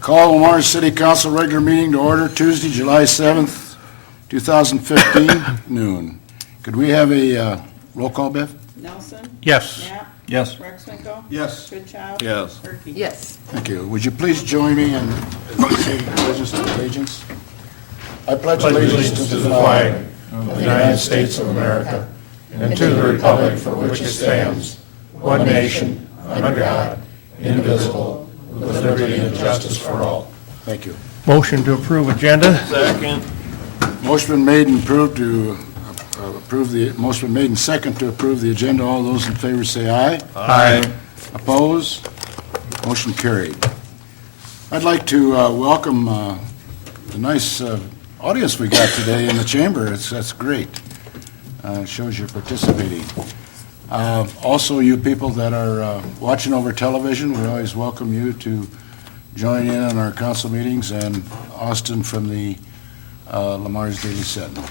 Call Lamar City Council regular meeting to order Tuesday, July 7th, 2015, noon. Could we have a roll call, Bev? Nelson? Yes. Knapp? Yes. Rexminko? Yes. Goodchild? Yes. Perky? Yes. Thank you. Would you please join me in saying allegiance to allegiance? I pledge allegiance to the flag of the United States of America and to the republic for which it stands, one nation, under God, indivisible, with liberty and justice for all. Thank you. Motion to approve agenda? Second. Motion been made and approved to motion been made and second to approve the agenda. All those in favor say aye. Aye. Opposed? Motion carried. I'd like to welcome the nice audience we got today in the chamber. That's great. It shows you're participating. Also, you people that are watching over television, we always welcome you to join in on our council meetings, and Austin from the Lamar's Daily Sentinel.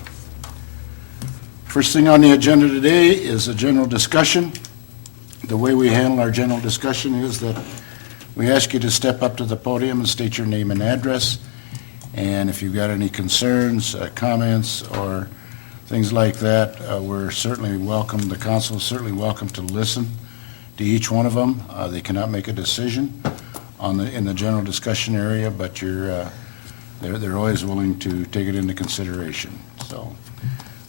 First thing on the agenda today is a general discussion. The way we handle our general discussion is that we ask you to step up to the podium and state your name and address. And if you've got any concerns, comments, or things like that, we're certainly welcome, the council is certainly welcome to listen to each one of them. They cannot make a decision in the general discussion area, but they're always willing to take it into consideration. So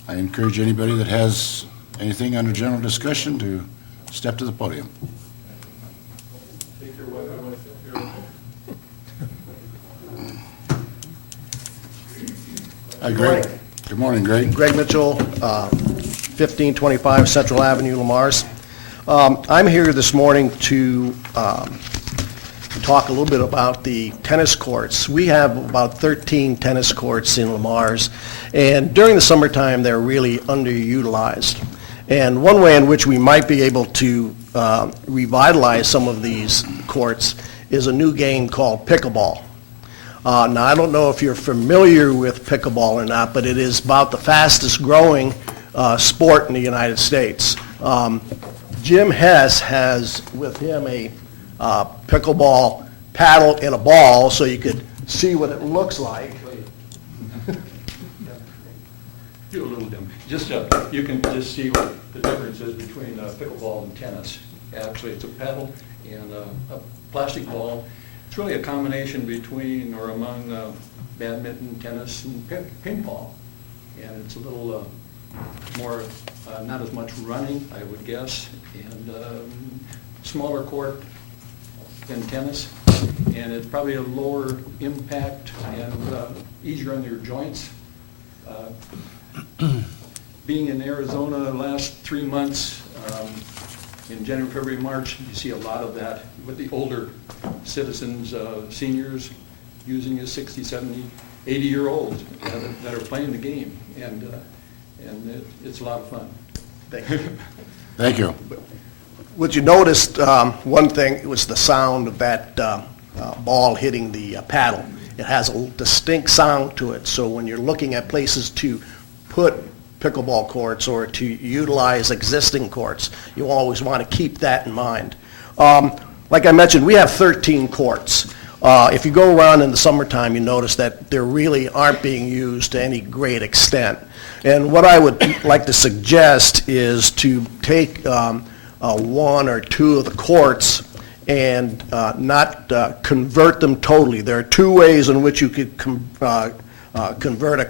I encourage anybody that has anything under general discussion to step to the podium. Hi, Greg. Good morning, Greg. Greg Mitchell, 1525 Central Avenue, Lamar's. I'm here this morning to talk a little bit about the tennis courts. We have about 13 tennis courts in Lamar's, and during the summertime, they're really underutilized. And one way in which we might be able to revitalize some of these courts is a new game called pickleball. Now, I don't know if you're familiar with pickleball or not, but it is about the fastest growing sport in the United States. Jim Hess has with him a pickleball paddle and a ball, so you could see what it looks like. Do a little dim. Just you can just see what the difference is between pickleball and tennis. Actually, it's a paddle and a plastic ball. It's really a combination between or among badminton, tennis, and ping pong. And it's a little more, not as much running, I would guess, and smaller court than tennis. And it's probably a lower impact and easier on your joints. Being in Arizona the last 3 months, in January, February, March, you see a lot of that with the older citizens, seniors, using as 60, 70, 80-year-olds that are playing the game, and it's a lot of fun. Thank you. Thank you. What you noticed, one thing was the sound of that ball hitting the paddle. It has a distinct sound to it, so when you're looking at places to put pickleball courts or to utilize existing courts, you always want to keep that in mind. Like I mentioned, we have 13 courts. If you go around in the summertime, you notice that they really aren't being used to any great extent. And what I would like to suggest is to take one or two of the courts and not convert them totally. There are two ways in which you could convert a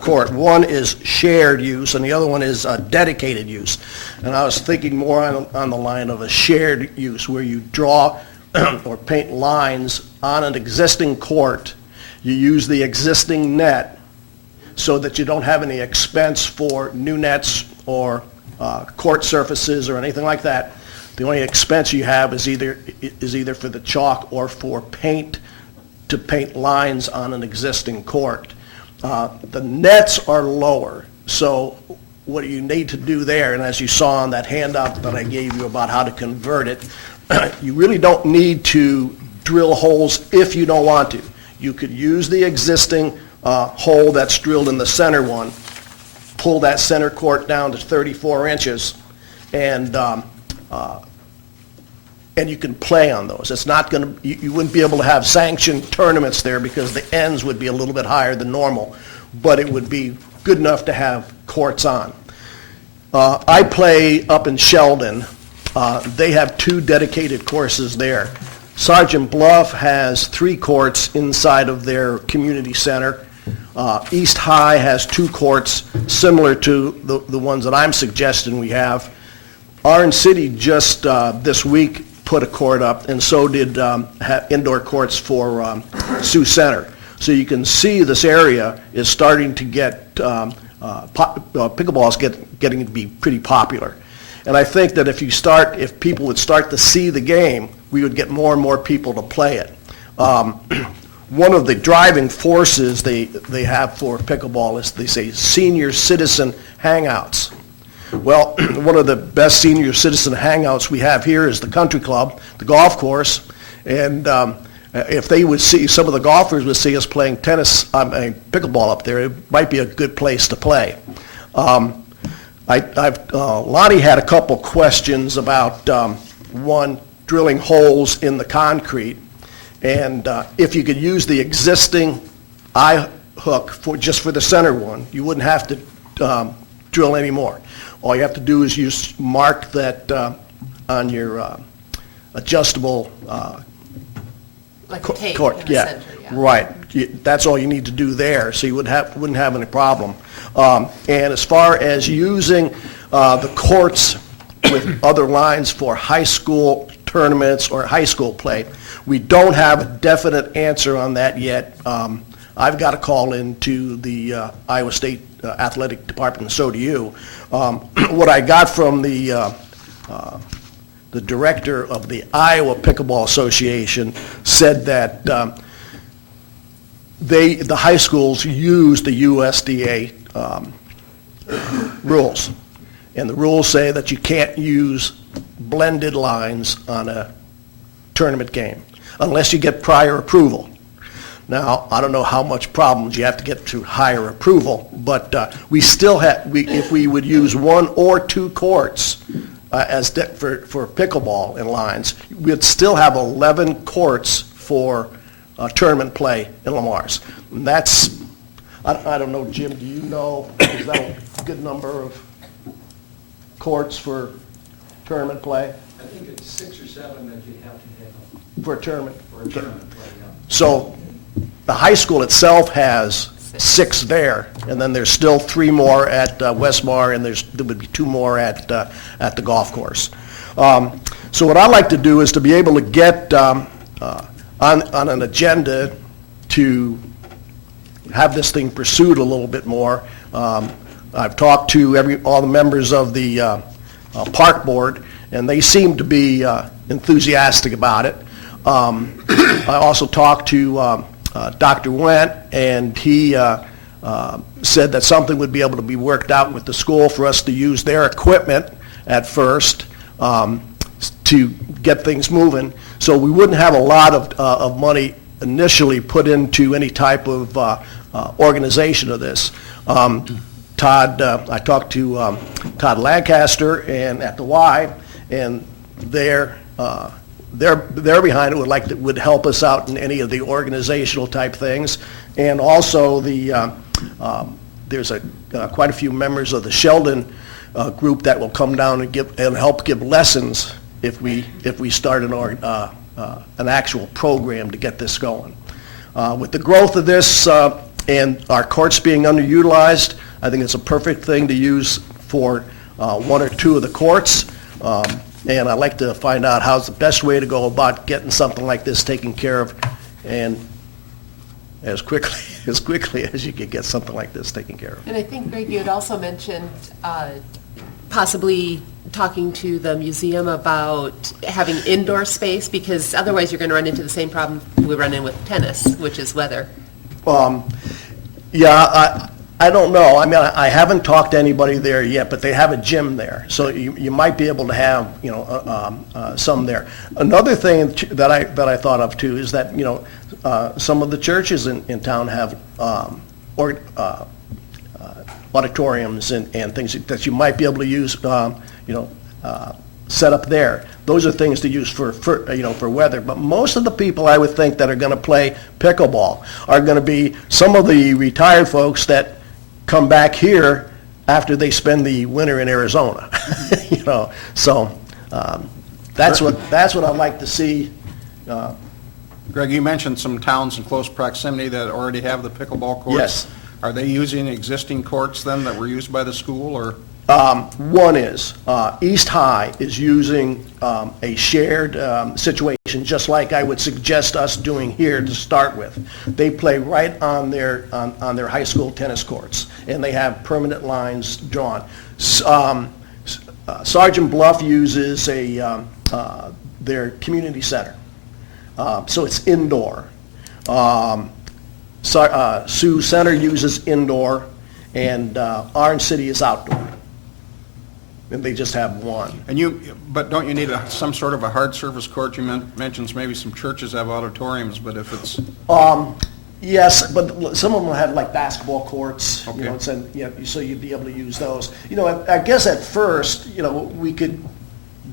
court. One is shared use, and the other one is dedicated use. And I was thinking more on the line of a shared use, where you draw or paint lines on an existing court. You use the existing net so that you don't have any expense for new nets or court surfaces or anything like that. The only expense you have is either for the chalk or for paint to paint lines on an existing court. The nets are lower, so what you need to do there, and as you saw on that handout that I gave you about how to convert it, you really don't need to drill holes if you don't want to. You could use the existing hole that's drilled in the center one, pull that center court down to 34 inches, and and you can play on those. It's not going to, you wouldn't be able to have sanctioned tournaments there because the ends would be a little bit higher than normal, but it would be good enough to have courts on. I play up in Sheldon. They have 2 dedicated courses there. Sergeant Bluff has 3 courts inside of their community center. East High has 2 courts similar to the ones that I'm suggesting we have. Orange City just this week put a court up, and so did have indoor courts for Sioux Center. So you can see this area is starting to get, pickleball is getting to be pretty popular. And I think that if people would start to see the game, we would get more and more people to play it. One of the driving forces they have for pickleball is, they say, senior citizen hangouts. Well, one of the best senior citizen hangouts we have here is the country club, the golf course, and if they would see, some of the golfers would see us playing pickleball up there, it might be a good place to play. Lonnie had a couple questions about, one, drilling holes in the concrete, and if you could use the existing eye hook just for the center one, you wouldn't have to drill any more. All you have to do is mark that on your adjustable Like a tape court. in the center, yeah. Right. That's all you need to do there, so you wouldn't have any problem. And as far as using the courts with other lines for high school tournaments or high school play, we don't have a definite answer on that yet. I've got to call into the Iowa State Athletic Department, and so do you. What I got from the director of the Iowa Pickleball Association said that the high schools use the USDA rules. And the rules say that you can't use blended lines on a tournament game unless you get prior approval. Now, I don't know how much problems you have to get to higher approval, but we still have, if we would use 1 or 2 courts for pickleball and lines, we'd still have 11 courts for tournament play in Lamar's. And that's, I don't know, Jim, do you know, is that a good number of courts for tournament play? I think it's 6 or 7 that you have to have For a tournament? for a tournament play, yeah. So the high school itself has 6 there, and then there's still 3 more at Westmar, and there would be 2 more at the golf course. So what I like to do is to be able to get on an agenda to have this thing pursued a little bit more. I've talked to all the members of the park board, and they seem to be enthusiastic about it. I also talked to Dr. Wendt, and he said that something would be able to be worked out with the school for us to use their equipment at first to get things moving. So we wouldn't have a lot of money initially put into any type of organization of this. Todd, I talked to Todd Lancaster and at the Y, and they're behind it, would help us out in any of the organizational type things. And also there's quite a few members of the Sheldon group that will come down and help give lessons if we start an actual program to get this going. With the growth of this and our courts being underutilized, I think it's a perfect thing to use for 1 or 2 of the courts. And I'd like to find out how's the best way to go about getting something like this taken care of, and as quickly as you could get something like this taken care of. And I think, Greg, you had also mentioned possibly talking to the museum about having indoor space, because otherwise you're going to run into the same problem we run in with tennis, which is weather. Yeah, I don't know. I mean, I haven't talked to anybody there yet, but they have a gym there, so you might be able to have, some there. Another thing that I thought of too is that, some of the churches in town have auditoriums and things that you might be able to use, set up there. Those are things to use for weather. But most of the people I would think that are going to play pickleball are going to be some of the retired folks that come back here after they spend the winter in Arizona. So that's what I'd like to see. Greg, you mentioned some towns in close proximity that already have the pickleball courts. Yes. Are they using existing courts then that were used by the school, or? One is, East High is using a shared situation, just like I would suggest us doing here to start with. They play right on their high school tennis courts, and they have permanent lines drawn. Sergeant Bluff uses their community center, so it's indoor. Sioux Center uses indoor, and Orange City is outdoor. And they just have one. But don't you need some sort of a hard surface court? You mentioned maybe some churches have auditoriums, but if it's... Yes, but some of them have like basketball courts, Okay. So you'd be able to use those. I guess at first, we could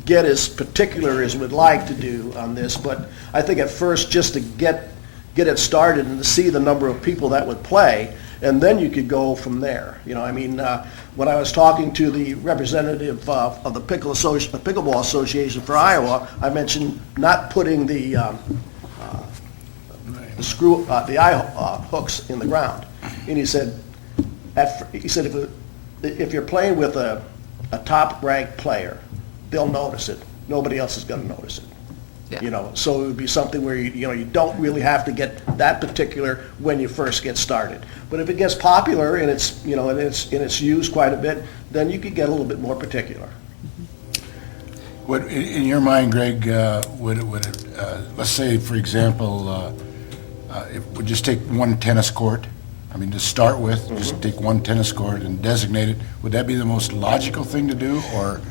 get as particular as we'd like to do on this, but I think at first, just to get it started and to see the number of people that would play, and then you could go from there. When I was talking to the representative of the Pickleball Association for Iowa, I mentioned not putting the eye hooks in the ground, and he said, if you're playing with a top-ranked player, they'll notice it. Nobody else is going to notice it. Yeah. So it would be something where you don't really have to get that particular when you first get started. But if it gets popular and it's used quite a bit, then you could get a little bit more particular. In your mind, Greg, would it, let's say, for example, would just take one tennis court? I mean, to start with, just take one tennis court and designate it. Would that be the most logical thing to do, or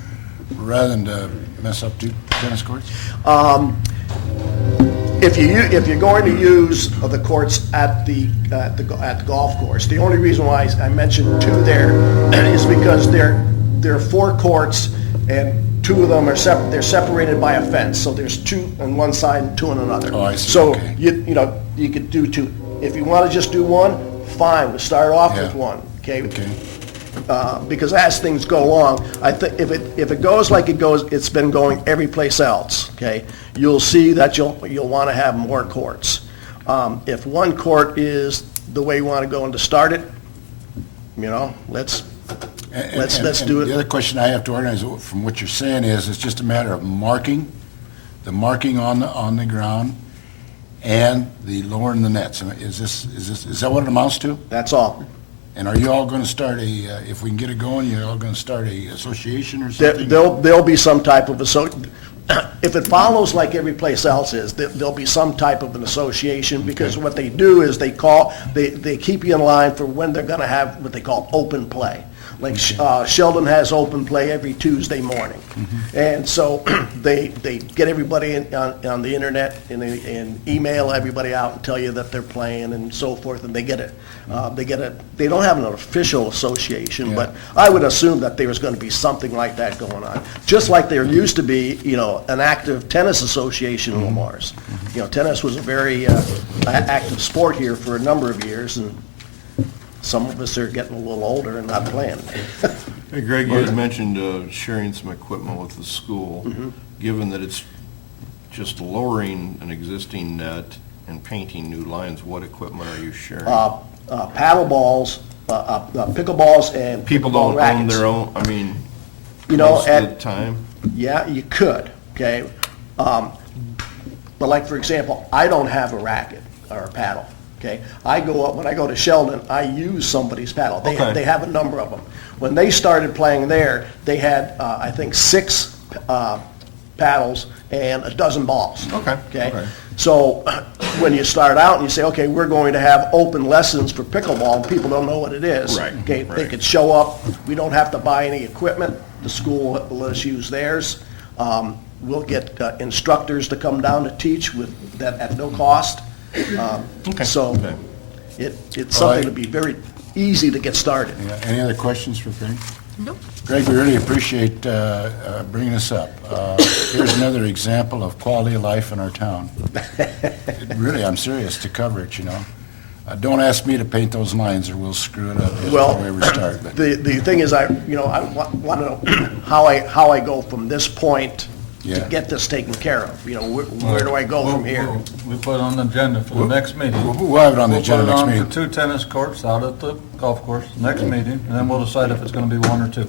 rather than to mess up 2 tennis courts? If you're going to use the courts at the golf course, the only reason why I mentioned 2 there is because there are 4 courts, and 2 of them they're separated by a fence. So there's 2 on one side and 2 on another. Oh, I see. So Okay. you could do 2. If you want to just do 1, fine. We'll start off with 1. Okay. Because as things go along, I think if it goes like it's been going every place else, okay, you'll see that you'll want to have more courts. If one court is the way you want to go and to start it, let's do it. The other question I have to organize from what you're saying is, it's just a matter of marking on the ground and the lowering the nets. Is that what it amounts to? That's all. And are you all going to start if we can get it going, you're all going to start a association or something? There'll be some type of if it follows like every place else is, there'll be some type of an association, because what they do is they keep you in line for when they're going to have what they call open play. Like Sheldon has open play every Tuesday morning. And so they get everybody on the internet and email everybody out and tell you that they're playing and so forth, and they get it. They don't have an official association, but I would assume that there was going to be something like that going on. Just like there used to be, an active tennis association in Lamar's. Tennis was a very active sport here for a number of years, and some of us are getting a little older and not playing. Hey, Greg, you had mentioned sharing some equipment with the school. Given that it's just lowering an existing net and painting new lines, what equipment are you sharing? Paddle balls, pickleballs, and People pickleball don't rackets. own their own, I mean, You know, most of the time? Yeah, you could, okay? But like, for example, I don't have a racket or a paddle, okay? When I go to Sheldon, I use somebody's paddle. Okay. They have a number of them. When they started playing there, they had, I think, 6 paddles and a dozen balls. Okay. So when you start out and you say, okay, we're going to have open lessons for pickleball, and people don't know what it is. Right, Okay, they right. could show up. We don't have to buy any equipment. The school will let us use theirs. We'll get instructors to come down to teach with that at no cost. So Okay. it's something to be very easy to get started. Yeah, any other questions for Frank? Nope. Greg, we really appreciate bringing this up. Here's another example of quality of life in our town. Really, I'm serious, to cover it, you know. Don't ask me to paint those lines, or we'll screw it up Well, before we ever start. But The thing is, I want to know how I go from this point to Yeah. get this taken care of. You know, where do I go from here? We put it on the agenda for the next meeting. We'll have it on the agenda next We'll meeting. put it on for 2 tennis courts out at the golf course, next meeting, and then we'll decide if it's gonna be 1 or 2.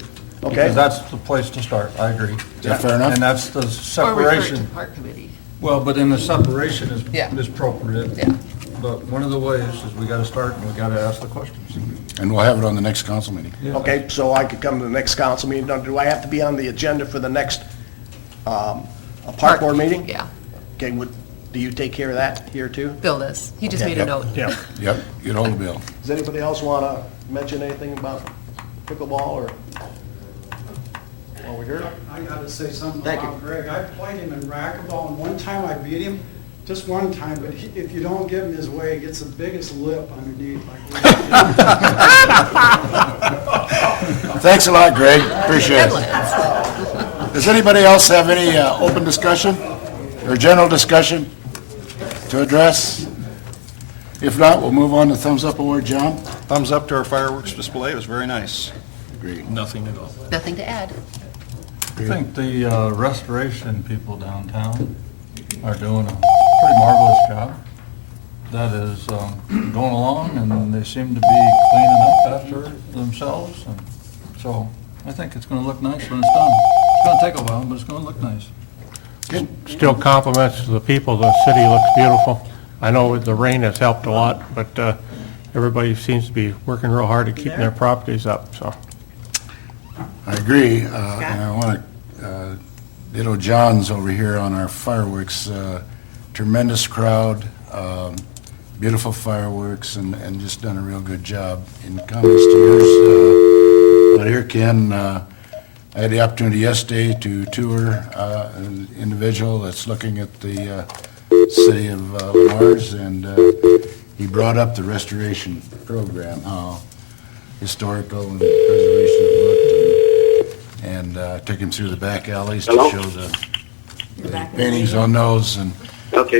Okay. Because that's the place to start, I agree. Is that fair enough? And that's the Or refer it to separation. park committee. Well, but in the separation Yeah. is appropriate. Yeah. But one of the ways is we gotta start and we gotta ask the questions. And we'll have it on the next council meeting. Okay, so I could come to the next council meeting. Now, do I have to be on the agenda for the next a park board meeting? Yeah, Okay, do you take care of that here too? Bill does. He just made a Yep. note. Yeah. Yep, get hold of Bill. Does anybody else want to mention anything about pickleball or while we're here? I gotta say something Thank you. about Greg. I played him in racquetball, and one time I beat him, just one time, but if you don't give him his way, he gets the biggest lip underneath. Thanks a lot, Greg, appreciate it. Does anybody else have any open discussion or general discussion to address? If not, we'll move on to thumbs up award. John? Thumbs up to our fireworks display, it was very nice. Agreed. Nothing at all. Nothing to add. I think the restoration people downtown are doing a pretty marvelous job. That is going along, and they seem to be cleaning up after themselves, and so I think it's gonna look nice when it's done. It's gonna take a while, but it's gonna look nice. Still compliments to the people, the city looks beautiful. I know the rain has helped a lot, but everybody seems to be working real hard at keeping their properties up, so. I agree, and I want to ditto John's over here on our fireworks. Tremendous crowd, beautiful fireworks, and just done a real good job. In comments to yours, out here, Ken, I had the opportunity yesterday to tour an individual that's looking at the city of Lamar's, and he brought up the restoration program, how historical and preservation it looked, and took him through the back alleys to show the paintings on those, and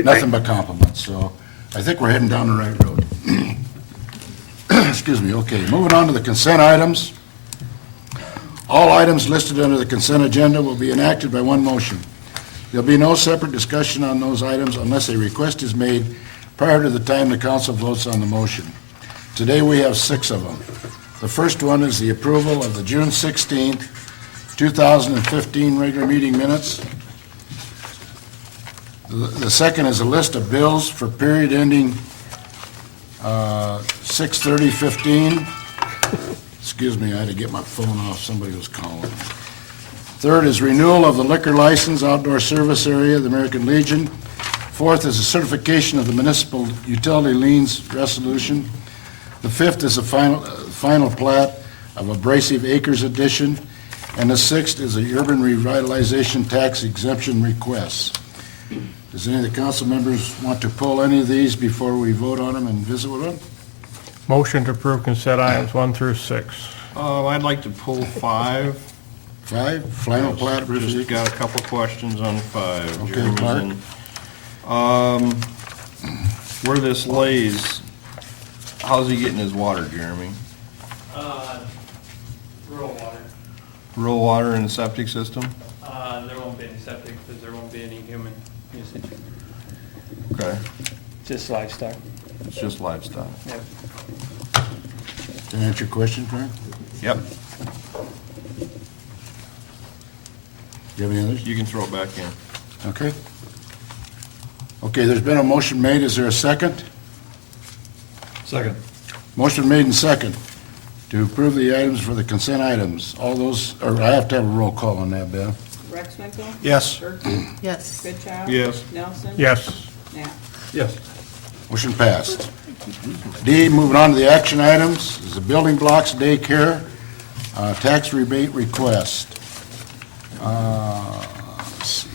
nothing but compliments. So I think we're heading down the right road. Excuse me, okay, moving on to the consent items. All items listed under the consent agenda will be enacted by one motion. There'll be no separate discussion on those items unless a request is made prior to the time the council votes on the motion. Today, we have 6 of them. The first one is the approval of the June 16th, 2015 regular meeting minutes. The second is a list of bills for period ending 6/30/15. Excuse me, I had to get my phone off, somebody was calling. Third is renewal of the liquor license, outdoor service area, the American Legion. Fourth is a certification of the municipal utility liens resolution. The fifth is a final plat of Abrasive Acres Edition. And the sixth is a urban revitalization tax exemption request. Does any of the council members want to pull any of these before we vote on them and visit with them? Motion to approve consent items 1 through 6. I'd like to pull 5. 5, final plat of Just Abrasive. got a couple questions on 5. Okay, Jeremy's Clark. in. Where this lays, how's he getting his water, Jeremy? Rural water. Rural water and septic system? There won't be any septic because there won't be any human usage, Okay, just livestock. it's just livestock. Yep. Did that answer your question, Frank? Yep, Do you have any others? you can throw it back in. Okay. Okay, there's been a motion made. Is there a second? Second. Motion made and second to approve the items for the consent items. All those, or I have to have a roll call on that, Bill. Rex Winkel? Yes. Turkey? Yes. Goodchild? Yes. Nelson? Yes. Knapp? Yes. Motion passed. D, moving on to the action items, is the building blocks daycare tax rebate request. Let's see.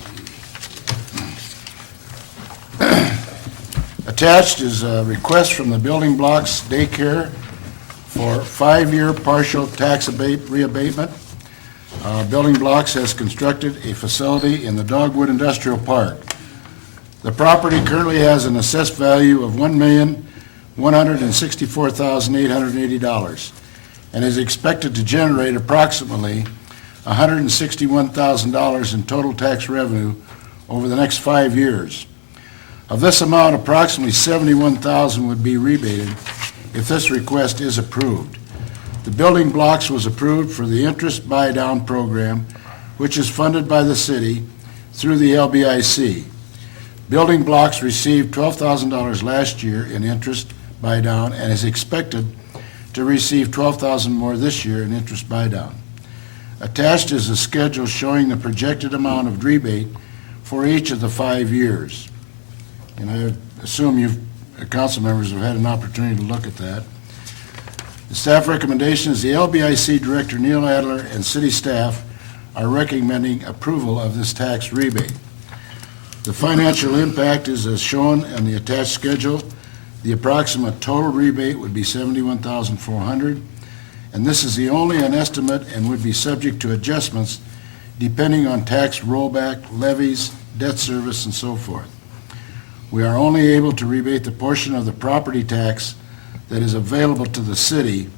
Attached is a request from the building blocks daycare for 5-year partial tax reabatement Building Blocks has constructed a facility in the Dogwood Industrial Park. The property currently has an assessed value of $1,164,880 and is expected to generate approximately $161,000 in total tax revenue over the next 5 years. Of this amount, approximately $71,000 would be rebated if this request is approved. The Building Blocks was approved for the interest buy-down program, which is funded by the city through the LBIC. Building Blocks received $12,000 last year in interest buy-down and is expected to receive $12,000 more this year in interest buy-down. Attached is a schedule showing the projected amount of rebate for each of the 5 years. And I assume council members have had an opportunity to look at that. The staff recommendation is the LBIC Director Neil Adler and city staff are recommending approval of this tax rebate. The financial impact is as shown in the attached schedule. The approximate total rebate would be $71,400, and this is only an estimate and would be subject to adjustments depending on tax rollback, levies, debt service, and so forth. We are only able to rebate the portion of the property tax that is available to the city,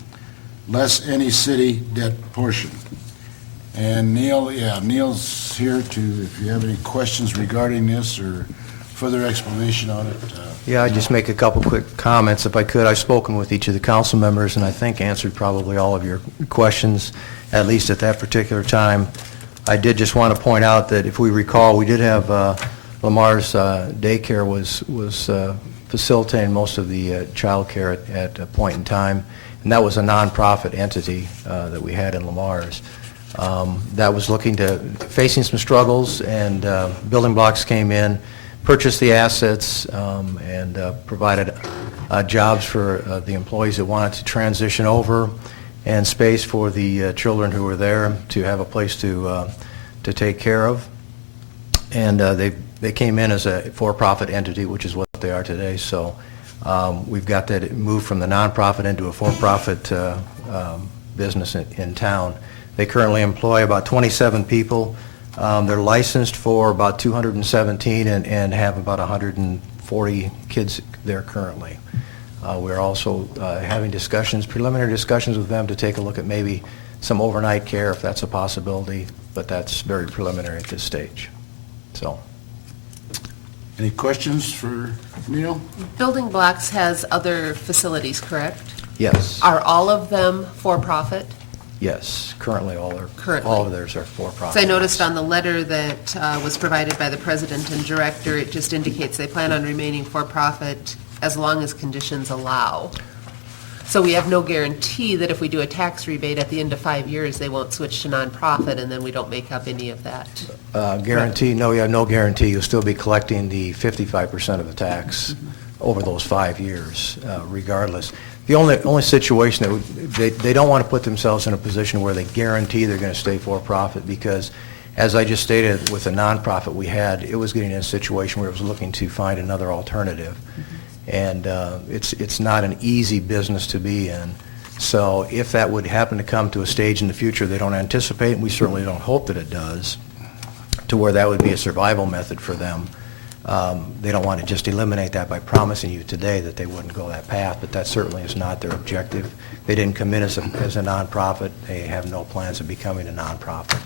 less any city debt portion. And Neil's here if you have any questions regarding this or further explanation on it. Yeah, I'd just make a couple quick comments if I could. I've spoken with each of the council members and I think answered probably all of your questions, at least at that particular time. I did just want to point out that if we recall, we did have Lamar's daycare was facilitating most of the child care at a point in time, and that was a nonprofit entity that we had in Lamar's. That was facing some struggles, and Building Blocks came in, purchased the assets, and provided jobs for the employees that wanted to transition over, and space for the children who were there to have a place to take care of. And they came in as a for-profit entity, which is what they are today. So we've got that moved from the nonprofit into a for-profit business in town. They currently employ about 27 people. They're licensed for about 217 and have about 140 kids there currently. We're also having preliminary discussions with them to take a look at maybe some overnight care if that's a possibility, but that's very preliminary at this stage. So. Any questions for Neil? Building Blocks has other facilities, correct? Yes. Are all of them for-profit? Yes, currently all Currently. of theirs are for-profit. So I noticed on the letter that was provided by the president and director, it just indicates they plan on remaining for-profit as long as conditions allow. So we have no guarantee that if we do a tax rebate at the end of 5 years, they won't switch to nonprofit and then we don't make up any of that. Guarantee? No, you have no guarantee. You'll still be collecting the 55% of the tax over those 5 years, regardless. The only situation that they don't want to put themselves in a position where they guarantee they're going to stay for-profit, because as I just stated, with the nonprofit we had, it was getting in a situation where it was looking to find another alternative. And it's not an easy business to be in. So if that would happen to come to a stage in the future they don't anticipate, and we certainly don't hope that it does, to where that would be a survival method for them, they don't want to just eliminate that by promising you today that they wouldn't go that path, but that certainly is not their objective. They didn't come in as a nonprofit. They have no plans of becoming a nonprofit.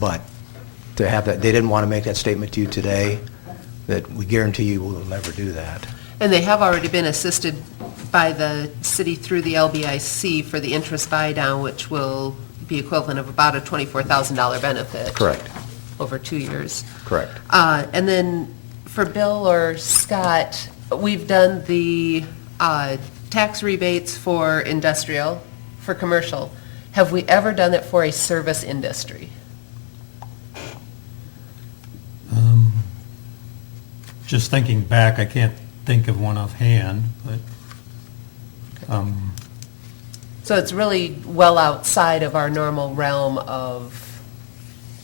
But to have that, they didn't want to make that statement to you today, that we guarantee you we will never do that. And they have already been assisted by the city through the LBIC for the interest buy-down, which will be equivalent of about a $24,000 benefit. Correct. Over 2 years. Correct. And then for Bill or Scott, we've done the tax rebates for industrial, for commercial. Have we ever done it for a service industry? Just thinking back, I can't think of one offhand, but, So it's really well outside of our normal realm of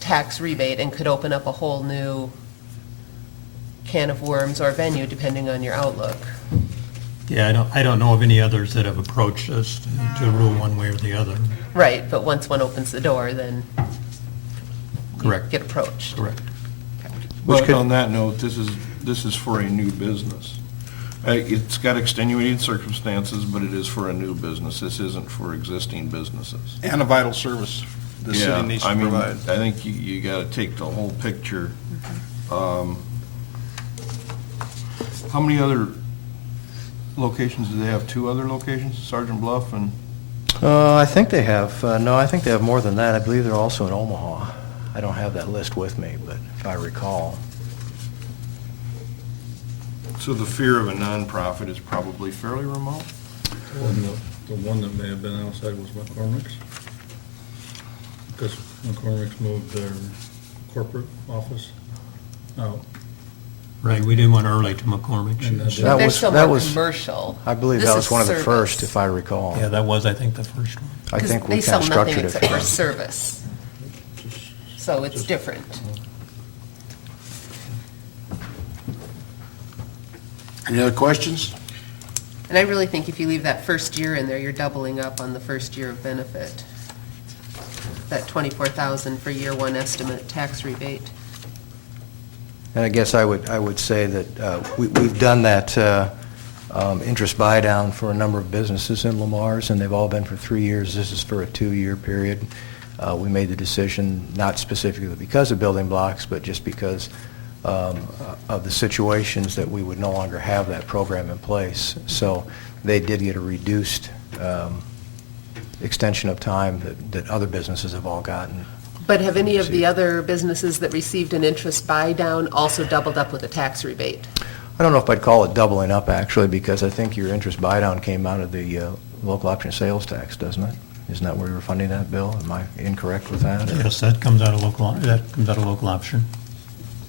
tax rebate and could open up a whole new can of worms or venue, depending on your outlook. yeah, I don't know of any others that have approached us to rule one way or the other. Right, but once one opens the door, then, Correct. get approached. Correct. But on that note, this is for a new business. It's got extenuating circumstances, but it is for a new business. This isn't for existing businesses. And a vital service the Yeah, city needs to I mean, provide. I think you gotta take the whole picture. How many other locations do they have? 2 other locations, Sergeant Bluff and? I think they have, no, I think they have more than that. I believe they're also in Omaha. I don't have that list with me, but if I recall. So the fear of a nonprofit is probably fairly remote? The one that may have been outside was McCormick's, because McCormick's moved their corporate office out. Right, we did one early to McCormick's. And that- That They're was- still that more was- commercial. I believe This that is was one of the service. first, if I recall. Yeah, that was, I think, the first one. I think we They sell kind of nothing structured it. except for service. So it's different. Any other questions? And I really think if you leave that first year in there, you're doubling up on the first year of benefit. That 24,000 for year one estimate tax rebate. And I guess I would say that we've done that interest buy-down for a number of businesses in Lamar's, and they've all been for 3 years. This is for a 2-year period. We made the decision, not specifically because of building blocks, but just because of the situations that we would no longer have that program in place. So they did get a reduced extension of time that other businesses have all gotten. But have any of the other businesses that received an interest buy-down also doubled up with a tax rebate? I don't know if I'd call it doubling up, actually, because I think your interest buy-down came out of the local option sales tax, doesn't it? Isn't that where you were funding that, Bill? Am I incorrect with that? Yes, that comes out of local option.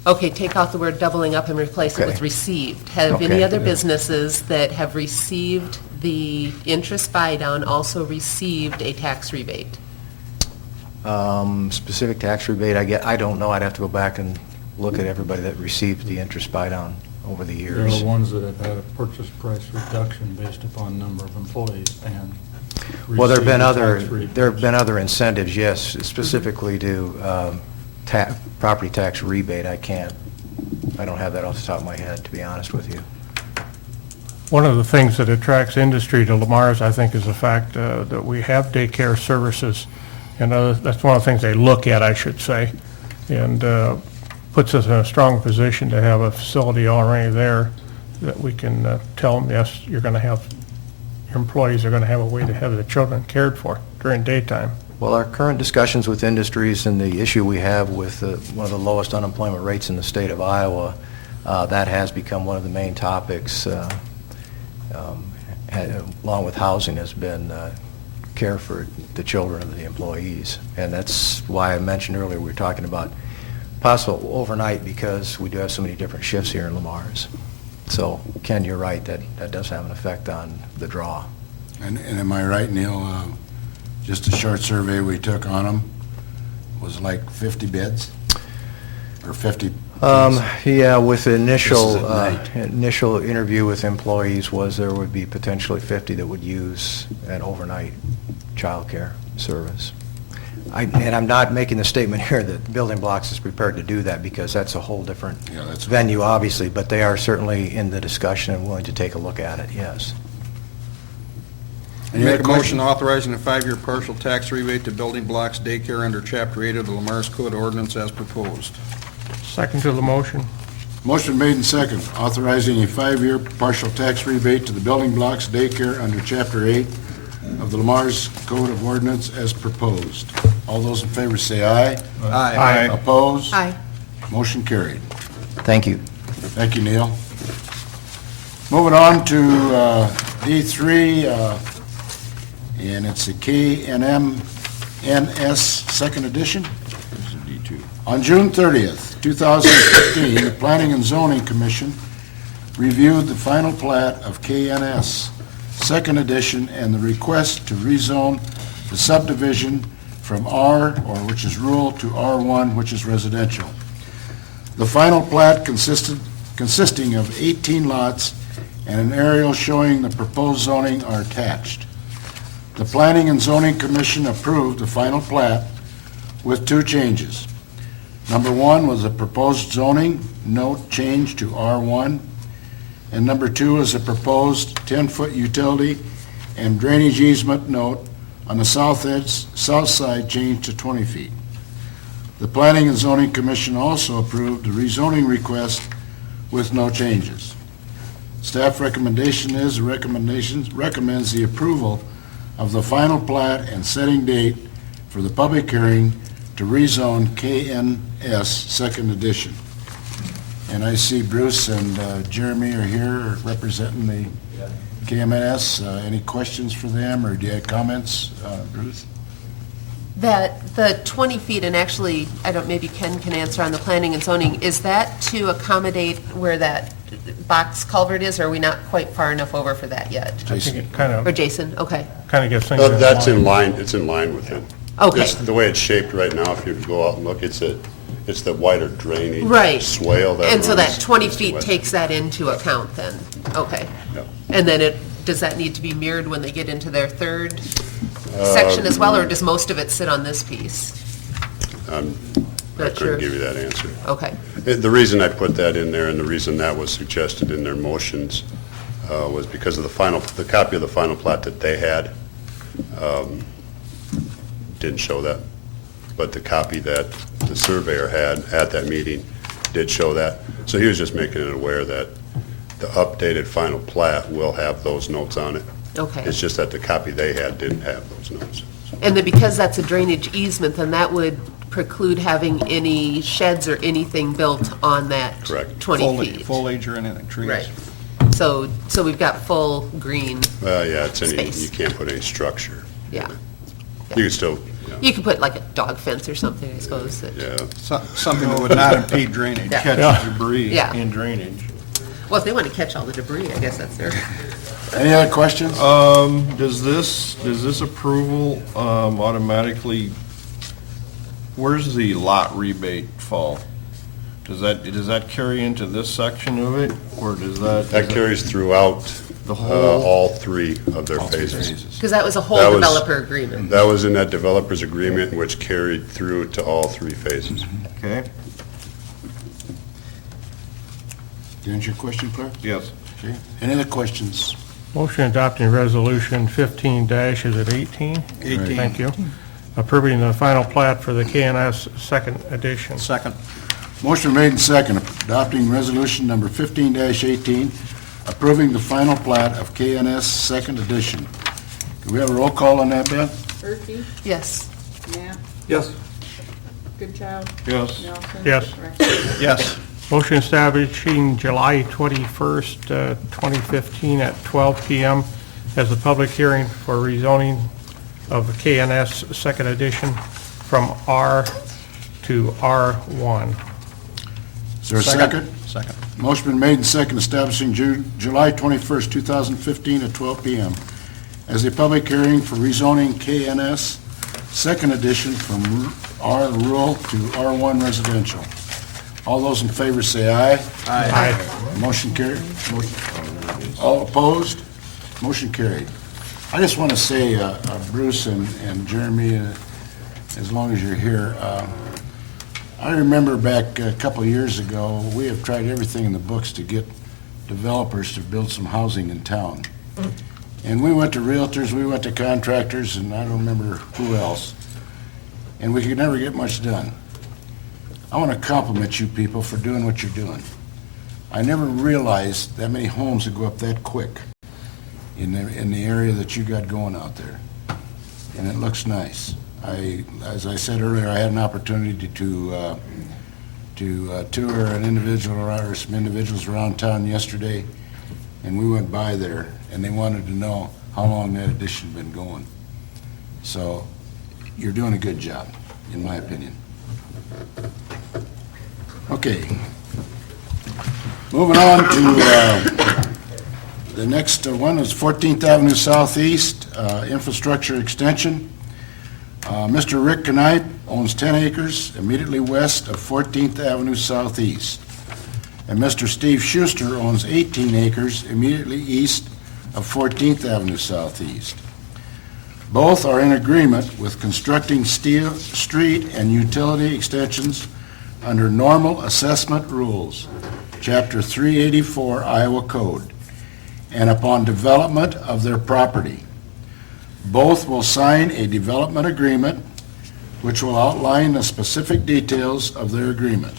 Okay, take out the word doubling up and replace it with Okay. received. Have any Okay. other businesses that have received the interest buy-down also received a tax rebate? Specific tax rebate, I don't know. I'd have to go back and look at everybody that received the interest buy-down over the There are years. ones that have had a purchase price reduction based upon number of employees and Well, there have been received tax rebates. other incentives, yes, specifically to property tax rebate. I don't have that off the top of my head, to be honest with you. One of the things that attracts industry to Lamar's, I think, is the fact that we have daycare services. And that's one of the things they look at, I should say, and puts us in a strong position to have a facility already there that we can tell them, yes, you're going to have, your employees are going to have a way to have the children cared for during daytime. Well, our current discussions with industries and the issue we have with one of the lowest unemployment rates in the state of Iowa, that has become one of the main topics, along with housing, has been care for the children of the employees. And that's why I mentioned earlier we were talking about possible overnight, because we do have so many different shifts here in Lamar's. So, Ken, you're right, that does have an effect on the draw. And am I right, Neil? Just a short survey we took on them was like 50 bids? Or 50? Yeah, with the initial, This is at night. initial interview with employees was there would be potentially 50 that would use an overnight childcare service. And I'm not making the statement here that Building Blocks is prepared to do that, because that's a whole different Yeah, that's- venue, obviously, but they are certainly in the discussion and willing to take a look at it, yes. Any Make other a motion questions? authorizing a 5-year partial tax rebate to Building Blocks Daycare under Chapter 8 of the Lamar's Code Ordinance as proposed. Second to the motion. Motion made and second, authorizing a 5-year partial tax rebate to the Building Blocks Daycare under Chapter 8 of the Lamar's Code of Ordinance as proposed. All those in favor say aye. Aye. Opposed? Aye. Motion carried. Thank you. Thank you, Neil. Moving on to D3, and it's the KNM-NS Second Edition. This is D2. On June 30th, 2015, the Planning and Zoning Commission reviewed the final plat of KNS Second Edition and the request to rezone the subdivision from R, or which is rural, to R1, which is residential. The final plat consisting of 18 lots and an aerial showing the proposed zoning are attached. The Planning and Zoning Commission approved the final plat with 2 changes. Number 1 was a proposed zoning note change to R1, and number 2 is a proposed 10-foot utility and drainage easement note on the south side change to 20 feet. The Planning and Zoning Commission also approved the rezoning request with no changes. Staff recommendation is, recommends the approval of the final plat and setting date for the public hearing to rezone KNS Second Edition. And I see Bruce and Jeremy are here representing the KMS. Any questions for them, or do you have comments, Bruce? That, the 20 feet, and actually, I don't, maybe Ken can answer on the planning and zoning, is that to accommodate where that box culvert is, or are we not quite far enough over for that yet? I think it kind Or of Jason, okay. gets things in That's line. in line, it's in line with it. Okay. It's the way it's shaped right now, if you go out and look, it's the wider drainage Right. swale that And so that runs 20 east to feet west. takes that into account then? Okay. Yeah. And then does that need to be mirrored when they get into their third section as well, or does most of it sit on this piece? I Not sure. couldn't give you that answer. Okay, The reason I put that in there and the reason that was suggested in their motions was because of the copy of the final plat that they had didn't show that. But the copy that the surveyor had at that meeting did show that. So he was just making it aware that the updated final plat will have those notes on it. okay. It's just that the copy they had didn't have those notes. And then because that's a drainage easement, then that would preclude having any sheds or anything built on that Correct. 20 feet? Foliage or anything, trees. Right. So we've got full green, Yeah, it's Space. you can't put any structure. yeah. You can still, You could put like a dog fence or something, I suppose, that, yeah. Something that would not impede drainage. Yeah. Catch debris Yeah. in drainage. well, if they want to catch all the debris, I guess that's their, Any other questions? Does this approval automatically, where's the lot rebate fall? Does that carry into this section of it, or does that? That carries throughout The whole- all three of their all three phases. because that was a whole That was- developer agreement. That was in that developer's agreement, which carried through to all three phases. Okay, Did you answer your question, Claire? yes. Okay. Any other questions? Motion adopting resolution 15- is it 18? 18. Thank you. Approving the final plat for the KNS Second Edition. Second. Motion made and second, adopting resolution number 15-18, approving the final plat of KNS Second Edition. Do we have a roll call on that, Beth? Murphy, Yes. Knapp, Yes. Goodchild, Yes. Nelson. Yes. Rex. Yes. Motion establishing July 21st, 2015 at 12 p.m. as a public hearing for rezoning of the KNS Second Edition from R to R1. Is there a second? Second. Motion been made and second, establishing July 21st, 2015 at 12 p.m. as a public hearing for rezoning KNS Second Edition from R rural to R1 residential. All those in favor say aye. Aye. Motion carried. All opposed? Motion carried. I just want to say, Bruce and Jeremy, as long as you're here, I remember back a couple of years ago, we have tried everything in the books to get developers to build some housing in town. And we went to realtors, we went to contractors, and I don't remember who else. And we could never get much done. I want to compliment you people for doing what you're doing. I never realized that many homes would go up that quick in the area that you got going out there. And it looks nice. As I said earlier, I had an opportunity to tour an individual or some individuals around town yesterday, and we went by there, and they wanted to know how long that addition had been going. So you're doing a good job, in my opinion. Okay. Moving on to the next one is 14th Avenue Southeast, infrastructure extension. Mr. Rick Knipe owns 10 acres immediately west of 14th Avenue Southeast. And Mr. Steve Schuster owns 18 acres immediately east of 14th Avenue Southeast. Both are in agreement with constructing steel, street, and utility extensions under normal assessment rules, Chapter 384 Iowa Code, and upon development of their property. Both will sign a development agreement which will outline the specific details of their agreement.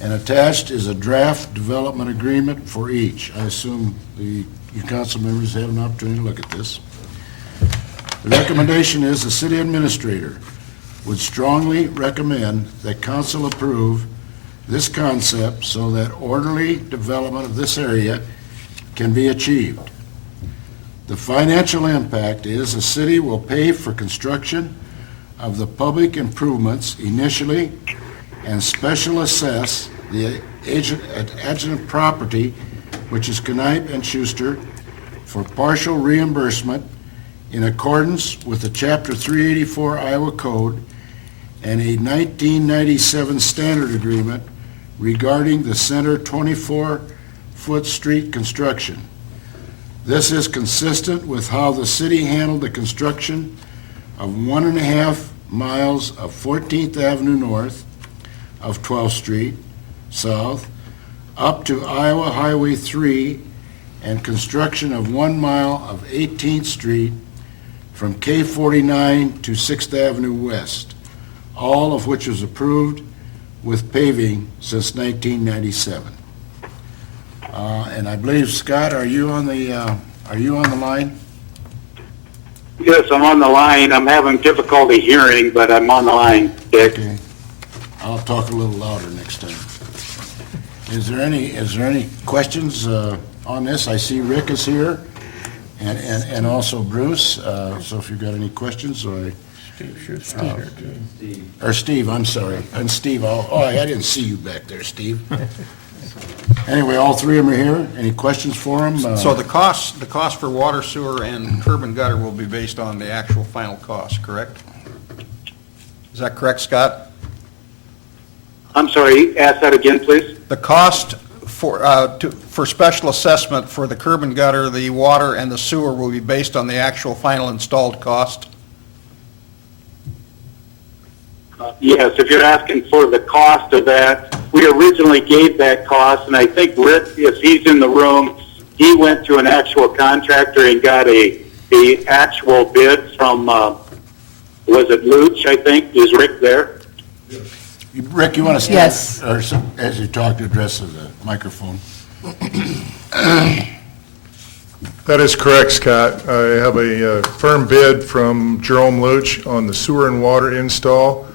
And attached is a draft development agreement for each. I assume you council members have an opportunity to look at this. The recommendation is the city administrator would strongly recommend that council approve this concept so that orderly development of this area can be achieved. The financial impact is the city will pay for construction of the public improvements initially and special assess the adjacent property, which is Knipe and Schuster, for partial reimbursement in accordance with the Chapter 384 Iowa Code and a 1997 standard agreement regarding the center 24-foot street construction. This is consistent with how the city handled the construction of 1.5 miles of 14th Avenue North of 12th Street South up to Iowa Highway 3 and construction of 1 mile of 18th Street from K49 to 6th Avenue West, all of which was approved with paving since 1997. And I believe, Scott, are you on the line? Yes, I'm on the line. I'm having difficulty hearing, but I'm on the line, Dick. Okay. I'll talk a little louder next time. Is there any questions on this? I see Rick is here, and also Bruce. So if you've got any questions, or Steve, I'm sorry, and Steve. I didn't see you back there, Steve. Anyway, all three of them are here. Any questions for them? So the cost for water, sewer, and curb and gutter will be based on the actual final cost, correct? Is that correct, Scott? I'm sorry, ask that again, please. The cost for special assessment for the curb and gutter, the water, and the sewer will be based on the actual final installed cost? Yes, if you're asking for the cost of that, we originally gave that cost, and I think Rick, if he's in the room, he went to an actual contractor and got the actual bid from, was it Luch, I think? Is Rick there? Rick, you want to stand? Yes. Or as you talk to address the microphone. That is correct, Scott. I have a firm bid from Jerome Luch on the sewer and water install.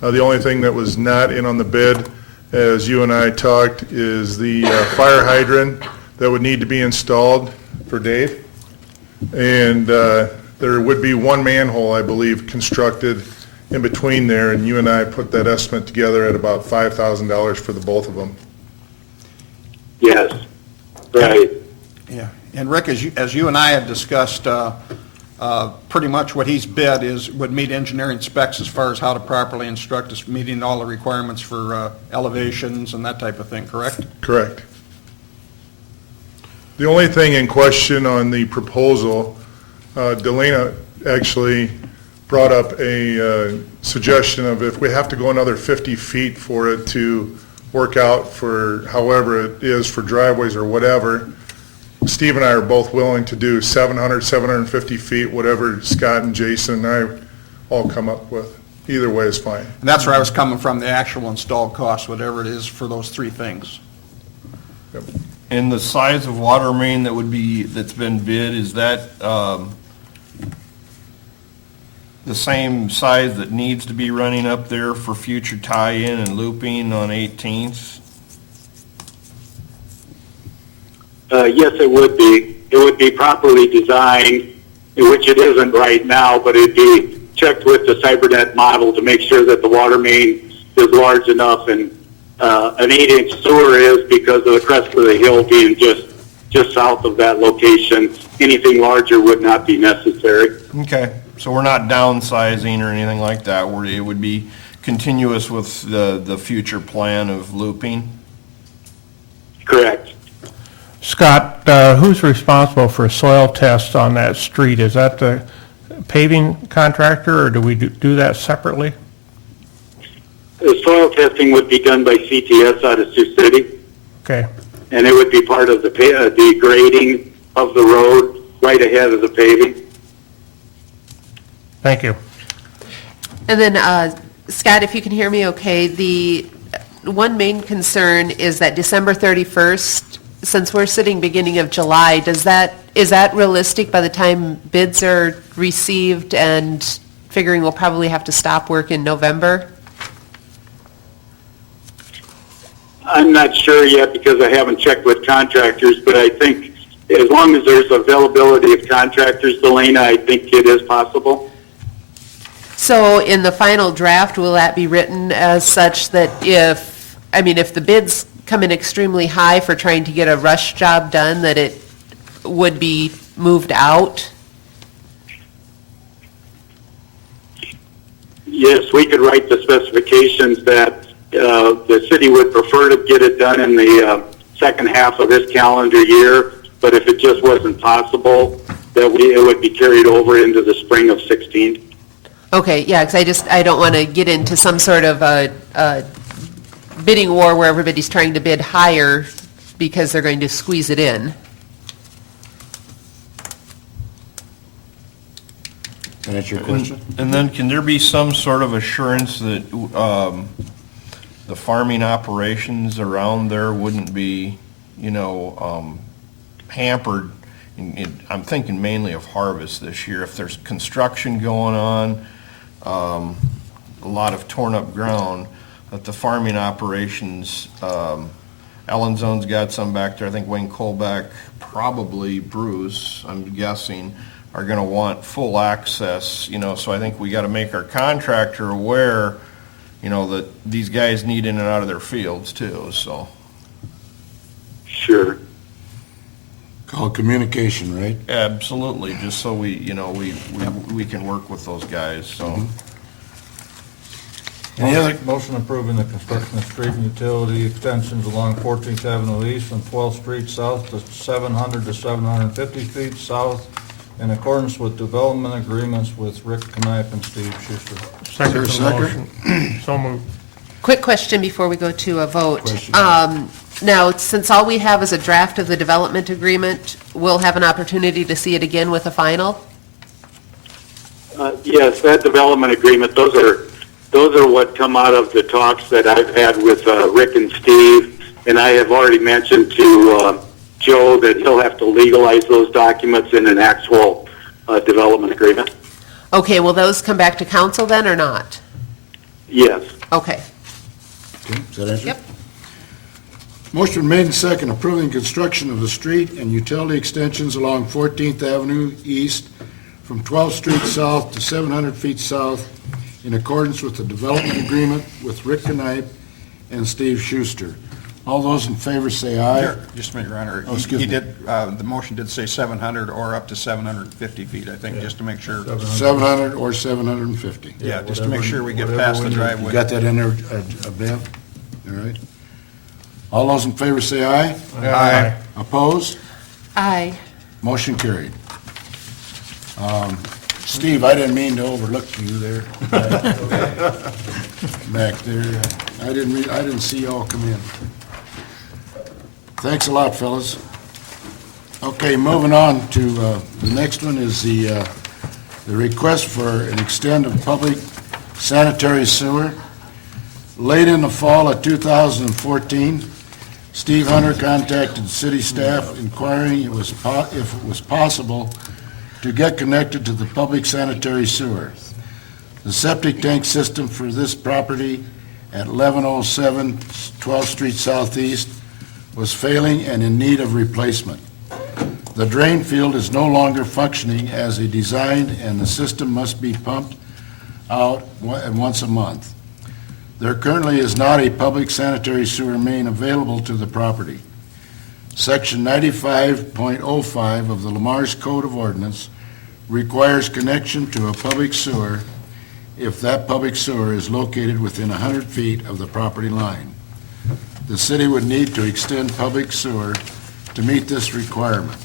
The only thing that was not in on the bid, as you and I talked, is the fire hydrant that would need to be installed for Dave. And there would be one manhole, I believe, constructed in between there, and you and I put that estimate together at about $5,000 for the both of them. Yes, right. Yeah, and Rick, as you and I had discussed, pretty much what he's bid would meet engineering specs as far as how to properly instruct us, meeting all the requirements for elevations and that type of thing, correct? Correct. The only thing in question on the proposal, Delana actually brought up a suggestion of if we have to go another 50 feet for it to work out for however it is for driveways or whatever, Steve and I are both willing to do 700, 750 feet, whatever Scott and Jason and I all come up with. Either way is fine. And that's where I was coming from, the actual installed cost, whatever it is for those three things. Yep. And the size of water main that's been bid, is that the same size that needs to be running up there for future tie-in and looping on 18th? Yes, it would be. It would be properly designed, which it isn't right now, but it'd be checked with the CyberNet model to make sure that the water main is large enough, and an 8-inch sewer is because of the crest of the hill being just south of that location. Anything larger would not be necessary. Okay, so we're not downsizing or anything like that, it would be continuous with the future plan of looping? Correct. Scott, who's responsible for soil tests on that street? Is that the paving contractor, or do we do that separately? The soil testing would be done by CTS out of Sioux City, Okay, and it would be part of the grading of the road right ahead of the paving. thank you. And then, Scott, if you can hear me okay, the one main concern is that December 31st, since we're sitting beginning of July, is that realistic by the time bids are received and figuring we'll probably have to stop work in November? I'm not sure yet because I haven't checked with contractors, but I think as long as there's availability of contractors, Delana, I think it is possible. So in the final draft, will that be written as such that if the bids come in extremely high for trying to get a rush job done, that it would be moved out? Yes, we could write the specifications that the city would prefer to get it done in the second half of this calendar year, but if it just wasn't possible, that it would be carried over into the spring of 16. Okay, yeah, because I don't want to get into some sort of a bidding war where everybody's trying to bid higher because they're going to squeeze it in. Can I answer your question? And then can there be some sort of assurance that the farming operations around there wouldn't be, hampered? I'm thinking mainly of harvest this year. If there's construction going on, a lot of torn up ground, that the farming operations, Allenzone's got some back there, I think Wayne Colback, probably Bruce, I'm guessing, are gonna want full access, so I think we gotta make our contractor aware, that these guys need in and out of their fields too, so. Sure. Called communication, right? Absolutely, just so we can work with those guys, so. Any other, Motion approving the construction of street and utility extensions along 14th Avenue East from 12th Street South to 700 to 750 feet south in accordance with development agreements with Rick Knipe and Steve Schuster. Second Is to there the a second? motion. So moved. Quick question before we go to a vote. Question. Now, since all we have is a draft of the development agreement, we'll have an opportunity to see it again with a final? Yes, that development agreement, those are what come out of the talks that I've had with Rick and Steve, and I have already mentioned to Joe that he'll have to legalize those documents in an actual development agreement. Okay, will those come back to council then or not? Yes. Okay. okay, does that answer? Yep. Motion made and second approving construction of the street and utility extensions along 14th Avenue East from 12th Street South to 700 feet south in accordance with the development agreement with Rick Knipe and Steve Schuster. All those in favor say aye. Just a minute, Your Honor. Oh, excuse He me. did, the motion did say 700 or up to 750 feet, I think, just to make sure. 700 or 750. Yeah, just to make sure we get whatever past we the need. You driveway. got that in there, Bev? All right. All those in favor say aye. Aye. Opposed? Aye. Motion carried. Steve, I didn't mean to overlook you there. Back there. I didn't see y'all come in. Thanks a lot, fellas. Okay, moving on to, the next one is the request for an extent of public sanitary sewer. Late in the fall of 2014, Steve Hunter contacted city staff inquiring if it was possible to get connected to the public sanitary sewer. The septic tank system for this property at 1107 12th Street Southeast was failing and in need of replacement. The drain field is no longer functioning as designed, and the system must be pumped out once a month. There currently is not a public sanitary sewer main available to the property. Section 95.05 of the Lamar's Code of Ordinance requires connection to a public sewer if that public sewer is located within 100 feet of the property line. The city would need to extend public sewer to meet this requirement.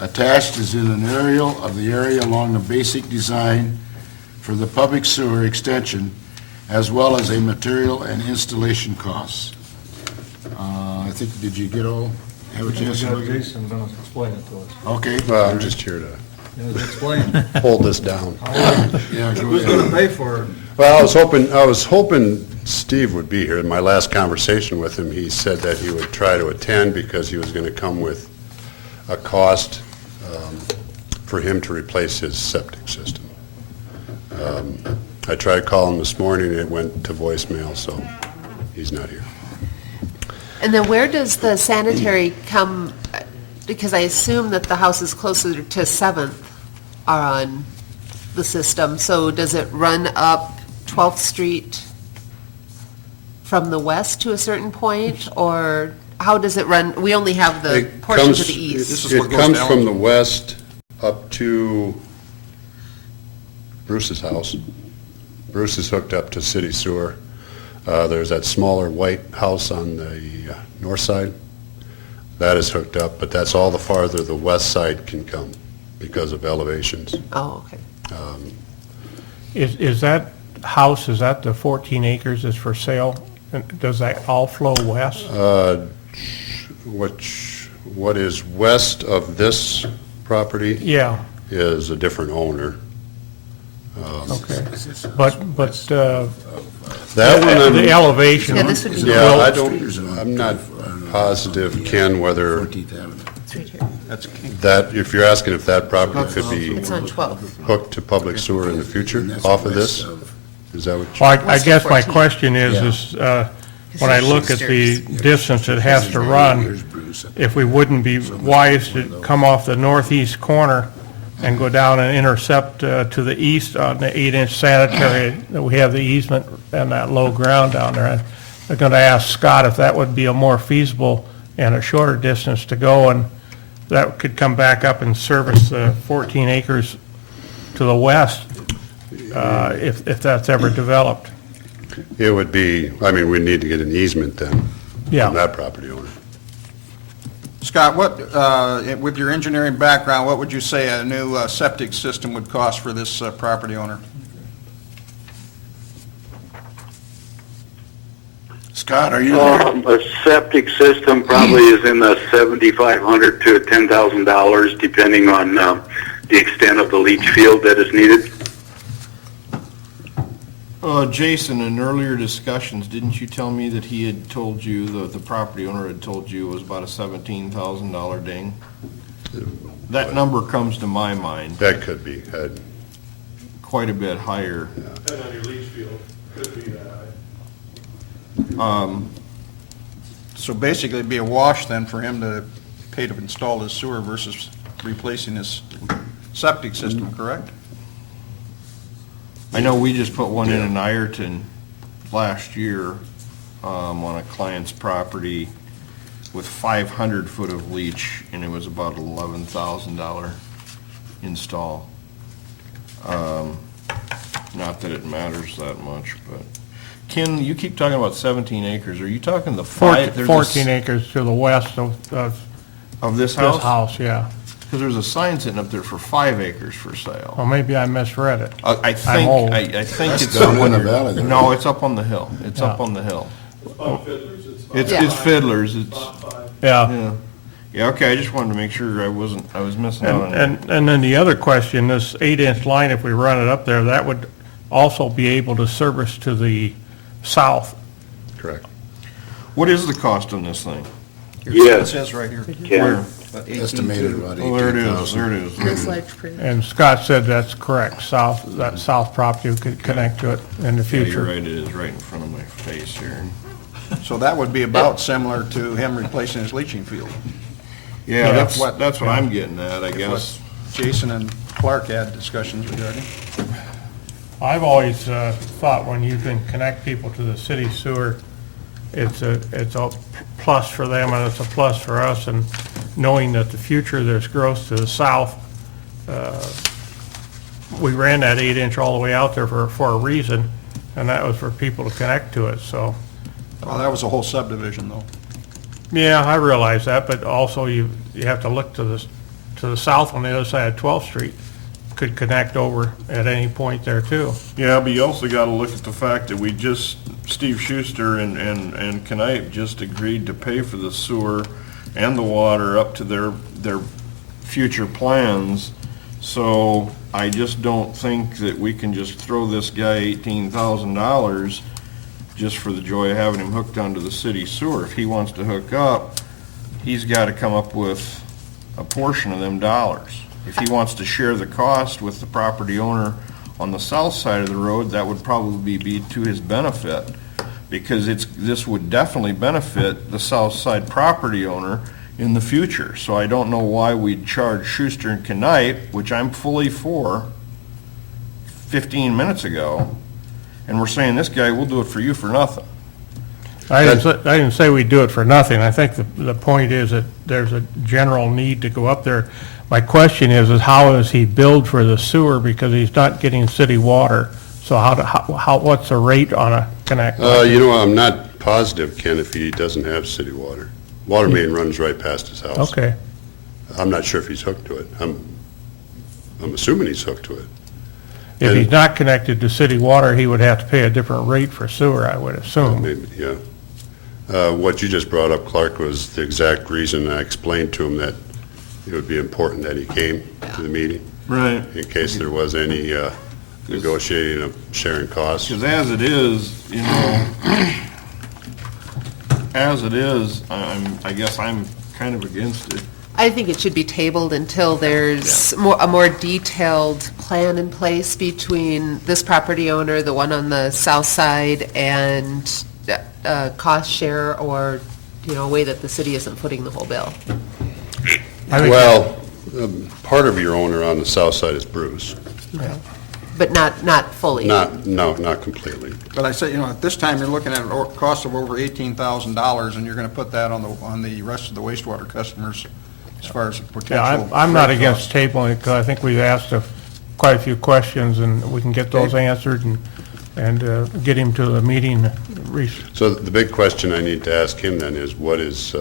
Attached is in an aerial of the area along the basic design for the public sewer extension as well as a material and installation costs. I think, did you get all, have a chance to look at it? Jason going to explain it to us. Okay. Well, I'm just here Explain. to hold this down. Yeah, go Who's ahead. going to pay for it? Well, I was hoping Steve would be here. In my last conversation with him, he said that he would try to attend because he was going to come with a cost for him to replace his septic system. I tried calling this morning, it went to voicemail, so he's not here. And then where does the sanitary come, because I assume that the houses closer to 7th are on the system, so does it run up 12th Street from the west to a certain point, or how does it run? We only have the It portion to comes- the east. This is what It goes comes to from Elm. the west up to Bruce's house. Bruce is hooked up to city sewer. There's that smaller white house on the north side. That is hooked up, but that's all the farther the west side can come because of elevations. Oh, okay. Is that house, is that the 14 acres is for sale? And does that all flow west? What is west of this property Yeah, is a different owner. okay. But, That one, the elevation. Yeah, this would be- yeah, I will- don't, I'm not positive, Ken, whether 14th Avenue. It's right here. That's King. that, if you're asking if that property could be It's on 12th. hooked to public sewer in the future And that's off of west this? of- Is that what Well, you? I guess my 14. question is, when I look at the distance it has to run, Here's Bruce. if we wouldn't be wise to come off the northeast corner and go down and intercept to the east on the 8-inch sanitary, that we have the easement and that low ground down there. I'm going to ask Scott if that would be a more feasible and a shorter distance to go, and that could come back up and service the 14 acres to the west, if that's ever developed. It would be, I mean, we need to get an easement then Yeah. from that property owner. Scott, with your engineering background, what would you say a new septic system would cost for this property owner? Scott, are you there? A septic system probably is in the $7,500 to $10,000, depending on the extent of the leach field that is needed. Jason, in earlier discussions, didn't you tell me that he had told you, the property owner had told you it was about a $17,000 ding? That number comes to my mind That could be. quite a bit higher. Depending on your leach field, could be that high. So basically, it'd be a wash then for him to pay to install his sewer versus replacing his septic system, correct? I know we just put one in Ireton last year on a client's property with 500 foot of leach, and it was about $11,000 install. Not that it matters that much, but, Ken, you keep talking about 17 acres. Are you talking the five? there's a 14 acres to the west of Of this this house? house, yeah. Because there's a sign sitting up there for 5 acres for sale. Well, maybe I misread it. I think, old. I think That's it's. down in the valley there. No, it's up on the hill. It's up Yeah. on the hill. It's Yeah. It's Fiddler's, it's, Yeah. yeah. Yeah, okay, I just wanted to make sure I was missing out on it. And then the other question, this 8-inch line, if we run it up there, that would also be able to service to the south. Correct. What is the cost on this thing? It Yes, says right here. Ken. Estimated about Oh, there it is, 18,000. there it is. This large print. And Scott said that's correct, that south property could connect to it in the Yeah, you're future. right, it is right in front of my face here. So that would be about similar to him replacing his leaching field. Yeah, That's that's what- what I'm getting at, I guess. Jason and Clark had discussions regarding. I've always thought when you can connect people to the city sewer, it's a plus for them and it's a plus for us, and knowing that the future, there's growth to the south. We ran that 8-inch all the way out there for a reason, and that was for people to connect to it, so. Well, that was a whole subdivision, though. Yeah, I realize that, but also you have to look to the south on the other side of 12th Street. could connect over at any point there too. Yeah, but you also gotta look at the fact that Steve Schuster and Knipe just agreed to pay for the sewer and the water up to their future plans. So I just don't think that we can just throw this guy $18,000 just for the joy of having him hooked onto the city sewer. If he wants to hook up, he's gotta come up with a portion of them dollars. If he wants to share the cost with the property owner on the south side of the road, that would probably be to his benefit, because this would definitely benefit the south side property owner in the future. So I don't know why we'd charge Schuster and Knipe, which I'm fully for, 15 minutes ago, and we're saying, this guy, we'll do it for you for nothing. I didn't say we'd do it for nothing. I think the point is that there's a general need to go up there. My question is how is he billed for the sewer, because he's not getting city water? So what's the rate on a connect? I'm not positive, Ken, if he doesn't have city water. Water main runs right past his house. Okay. I'm not sure if he's hooked to it. I'm assuming he's hooked to it. If he's not connected to city water, he would have to pay a different rate for sewer, I would assume. Maybe, yeah. What you just brought up, Clark, was the exact reason I explained to him that it would be important that he came to the meeting. Right. In case there was any negotiating of sharing costs. Because as it is, I guess I'm kind of against it. I think it should be tabled until there's a more detailed plan in place between this property owner, the one on the south side, and cost share, or, a way that the city isn't footing the whole bill. Well, part of your owner on the south side is Bruce. But not fully. Not completely. But I say, at this time, you're looking at a cost of over $18,000, and you're going to put that on the rest of the wastewater customers as far as potential. Yeah, I'm not against tabling it, because I think we've asked quite a few questions, and we can get those answered and get him to the meeting. So the big question I need to ask him then is, what is he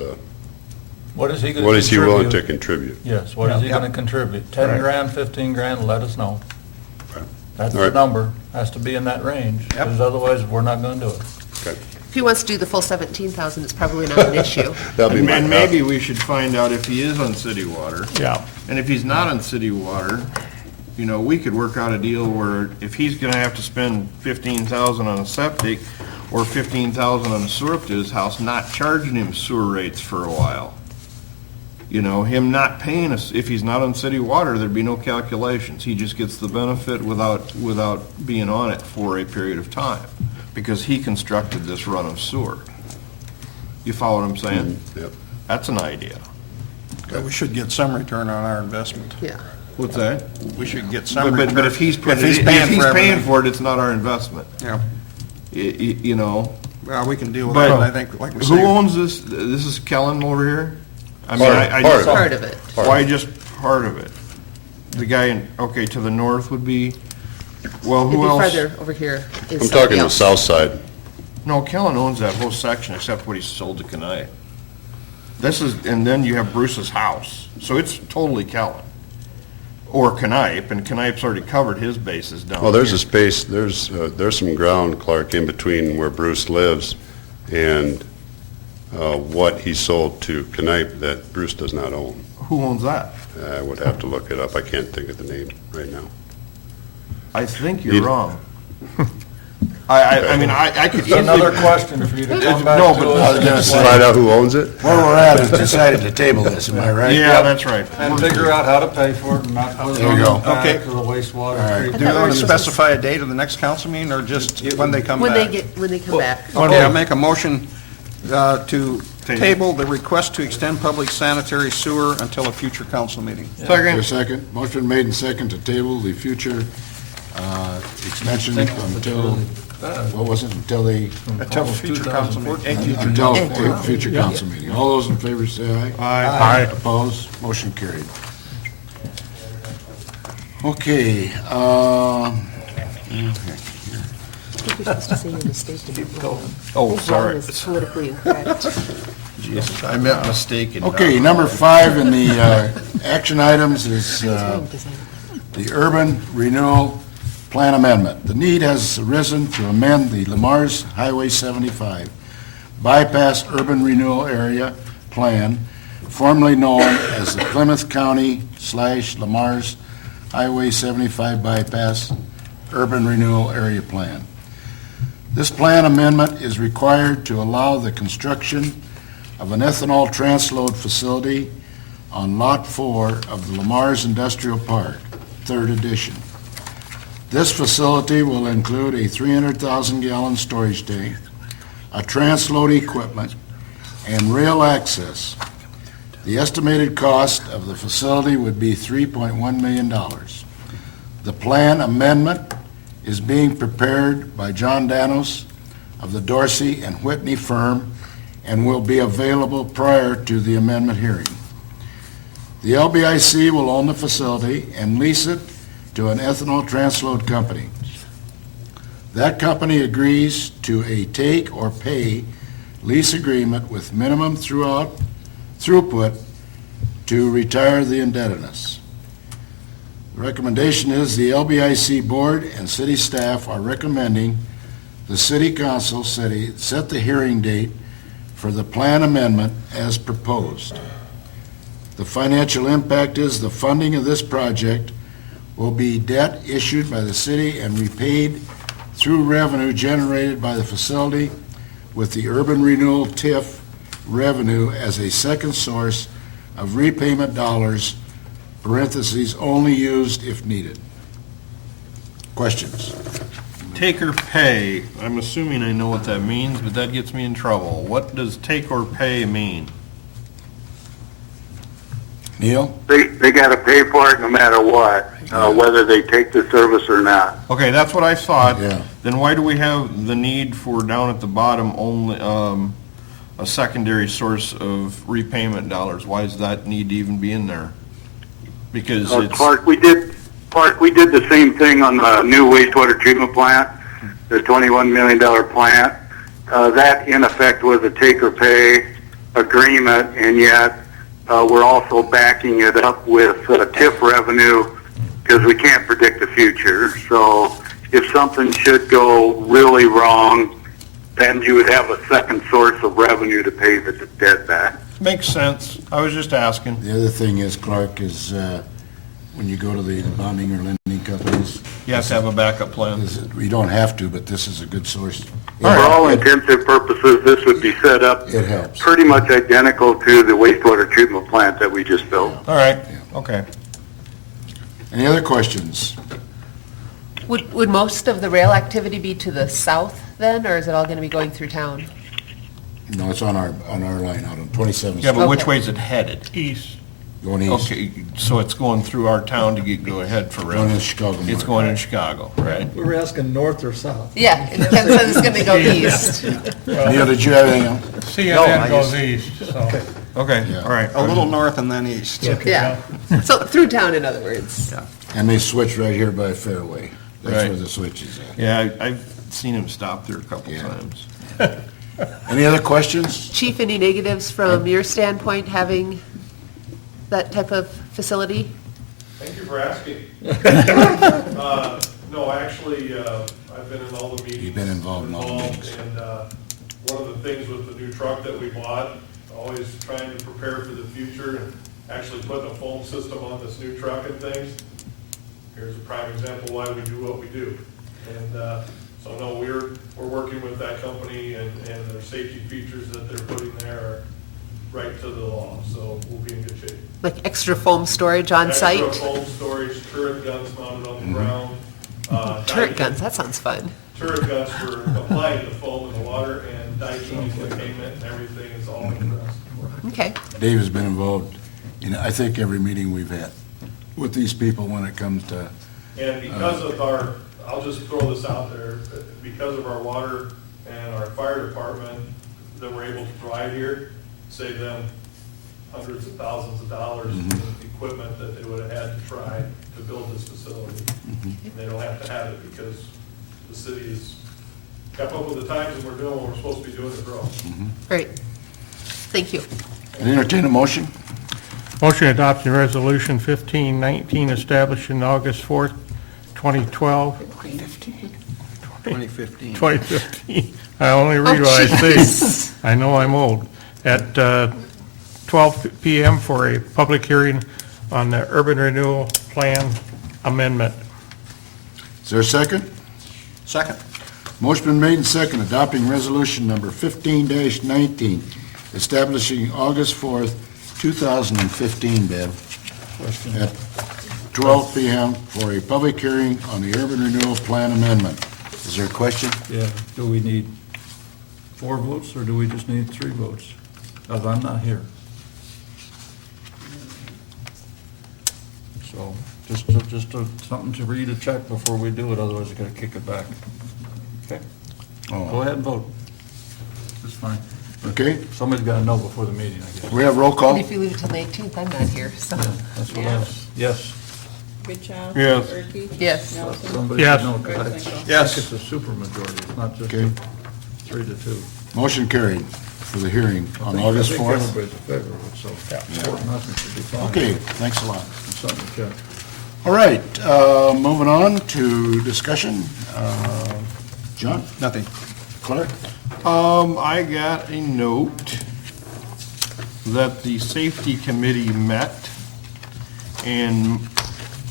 What is he willing to contribute? Yes, what is he gonna contribute? 10 grand, 15 grand, let us know. That's All the right. number, has to be in that range, because otherwise, we're not gonna do it. Okay. If he wants to do the full 17,000, it's probably not an issue. That'll be my And maybe we should find out if he is on city water. Yeah. And if he's not on city water, we could work out a deal where if he's gonna have to spend $15,000 on a septic or $15,000 on a sewer up to his house, not charging him sewer rates for a while. Him not paying us, if he's not on city water, there'd be no calculations. He just gets the benefit without being on it for a period of time, because he constructed this run of sewer. You follow what I'm saying? Yep. That's an idea. We should get some return on our investment. Yeah. What's that? We should get some return. But if he's paying everything. for it, it's not our investment. Yeah, well, we can deal with But that, I think, like we who say. owns this? This is Kellen over here? I mean, Part- I part just. Part of it. Why just part of it? The guy to the north would be, well, It'd be who else? farther over here. is I'm somebody talking the else. south side. No, Kellen owns that whole section except what he sold to Knipe. And then you have Bruce's house, so it's totally Kellen. Or Knipe, and Knipe's already covered his bases down Well, there's a here. space, there's some ground, Clark, in between where Bruce lives and what he sold to Knipe that Bruce does not own. Who owns that? I would have to look it up. I can't think of the name right now. I think you're Need- wrong. I mean, I could It's another easily. question for you to come back No, to but- us Find out who owns it? Where we're at is decided to table this, am I right? Yeah, that's right. and figure out how to pay for it and not put it There on you the go. back Okay. of the wastewater right. treatment. Do you want to specify a date of the next council meeting, or just when they come When back? they come back. Okay, I'll make a motion to table the request to extend public sanitary sewer until a future council meeting. Second. Second. Motion made and second to table the future extension until, what was it, until Until future council meeting. until a future council meeting. All those in favor say aye. Aye. Opposed? Motion carried. Okay, I think you're supposed to say your mistake and not wrong. Oh, Wrong sorry. is politically incorrect. I meant mistaken. okay, number 5 in the action items is the Urban Renewal Plan Amendment. The need has arisen to amend the Lamar's Highway 75 Bypass Urban Renewal Area Plan, formerly known as the Plymouth County/Lamar's Highway 75 Bypass Urban Renewal Area Plan. This plan amendment is required to allow the construction of an ethanol transload facility on Lot 4 of the Lamar's Industrial Park, 3rd edition. This facility will include a 300,000-gallon storage tank, a transload equipment, and rail access. The estimated cost of the facility would be $3.1 million. The plan amendment is being prepared by John Danos of the Dorsey and Whitney firm and will be available prior to the amendment hearing. The LBIC will own the facility and lease it to an ethanol transload company. That company agrees to a take-or-pay lease agreement with minimum throughput to retire the indebtedness. The recommendation is the LBIC board and city staff are recommending the city council set the hearing date for the plan amendment as proposed. The financial impact is the funding of this project will be debt issued by the city and repaid through revenue generated by the facility, with the urban renewal TIF revenue as a second source of repayment dollars, parentheses, only used if needed. Questions? Take or pay, I'm assuming I know what that means, but that gets me in trouble. What does take or pay mean? Neil? They gotta pay for it no matter what, whether they take the service or not. Okay, that's what I thought. Yeah. Then why do we have the need for down at the bottom only a secondary source of repayment dollars? Why does that need to even be in there? Because it's... Clark, we did the same thing on the new wastewater treatment plant, the $21 million plant. That in effect was a take or pay agreement, and yet we're also backing it up with TIF revenue because we can't predict the future. So if something should go really wrong, then you would have a second source of revenue to pay the debt back. Makes sense. I was just asking. The other thing is, Clark, is when you go to the bonding or lending companies, You have to have a backup plan. we don't have to, but this is a good source. For all intents and purposes, this would be set up It helps. pretty much identical to the wastewater treatment plant that we just built. All right, okay. Any other questions? Would most of the rail activity be to the south then, or is it all going to be going through town? No, it's on our line out on 27th Yeah, but which Okay. way is it headed? East. going east. Okay, so it's going through our town to go ahead for Going rail. to Chicago. It's going in Chicago, right? We were asking north or south. Yeah, it depends on it's going to go east. Neil, did you have anything else? CNN goes east, so. Okay, Yeah. all right. A little north and then east. Yeah, so through town, in other words. And they switch right here by Fairway. That's Right. where the switch is at. Yeah, I've seen him stop there a couple Yeah. times. Any other questions? Chief, any negatives from your standpoint, having that type of facility? Thank you for asking. No, actually, I've been in all the meetings. You've been involved in all the meetings. And one of the things with the new truck that we bought, always trying to prepare for the future and actually putting a foam system on this new truck and things. Here's a prime example why we do what we do. And so no, we're working with that company and their safety features that they're putting there are right to the law, so we'll be in good shape. Like extra foam storage on site? Extra foam storage, turret guns mounted on the ground. Turret guns, that sounds fun. Turret guns for applying the foam in the water, and diking and containment and everything is all addressed. Okay. Dave has been involved in, I think, every meeting we've had with these people when it comes to, And because of our, I'll just throw this out there, because of our water and our fire department that we're able to provide here, save them hundreds of thousands of dollars in equipment that they would have had to try to build this facility. And they don't have to have it because the city has kept up with the times and we're doing what we're supposed to be doing to grow. Great. Thank you. I entertain a motion. Motion adopting resolution 1519 establishing August 4th, 2012. 2015. 2015. I only read what I see. I know I'm old. At 12 PM for a public hearing on the urban renewal plan amendment. Is there a second? Second. Motion been made and second, adopting resolution number 15-19, establishing August 4th, 2015, Bev, at 12 PM for a public hearing on the urban renewal plan amendment. Is there a question? Yeah, do we need 4 votes, or do we just need 3 votes? Because I'm not here. So, something to read a check before we do it, otherwise I gotta kick it back. Okay? Go ahead and vote. It's fine. Okay, Somebody's gotta know before the meeting, I guess. we have roll call. And if you leave it till the 18th, I'm not here, so. That's what I was, yes. Goodchild. Yes. Gerke. Yes. Nelson. Somebody Yes. should know, 'cause I Yes. think it's a supermajority, it's not just Okay. 3-2. Motion carried for the hearing on August I think 4th. everybody's in favor of it, so 4-0 should be fine. Okay, thanks a lot. It's something to check. All right, moving on to discussion. John? Nothing. Clark? I got a note that the safety committee met, and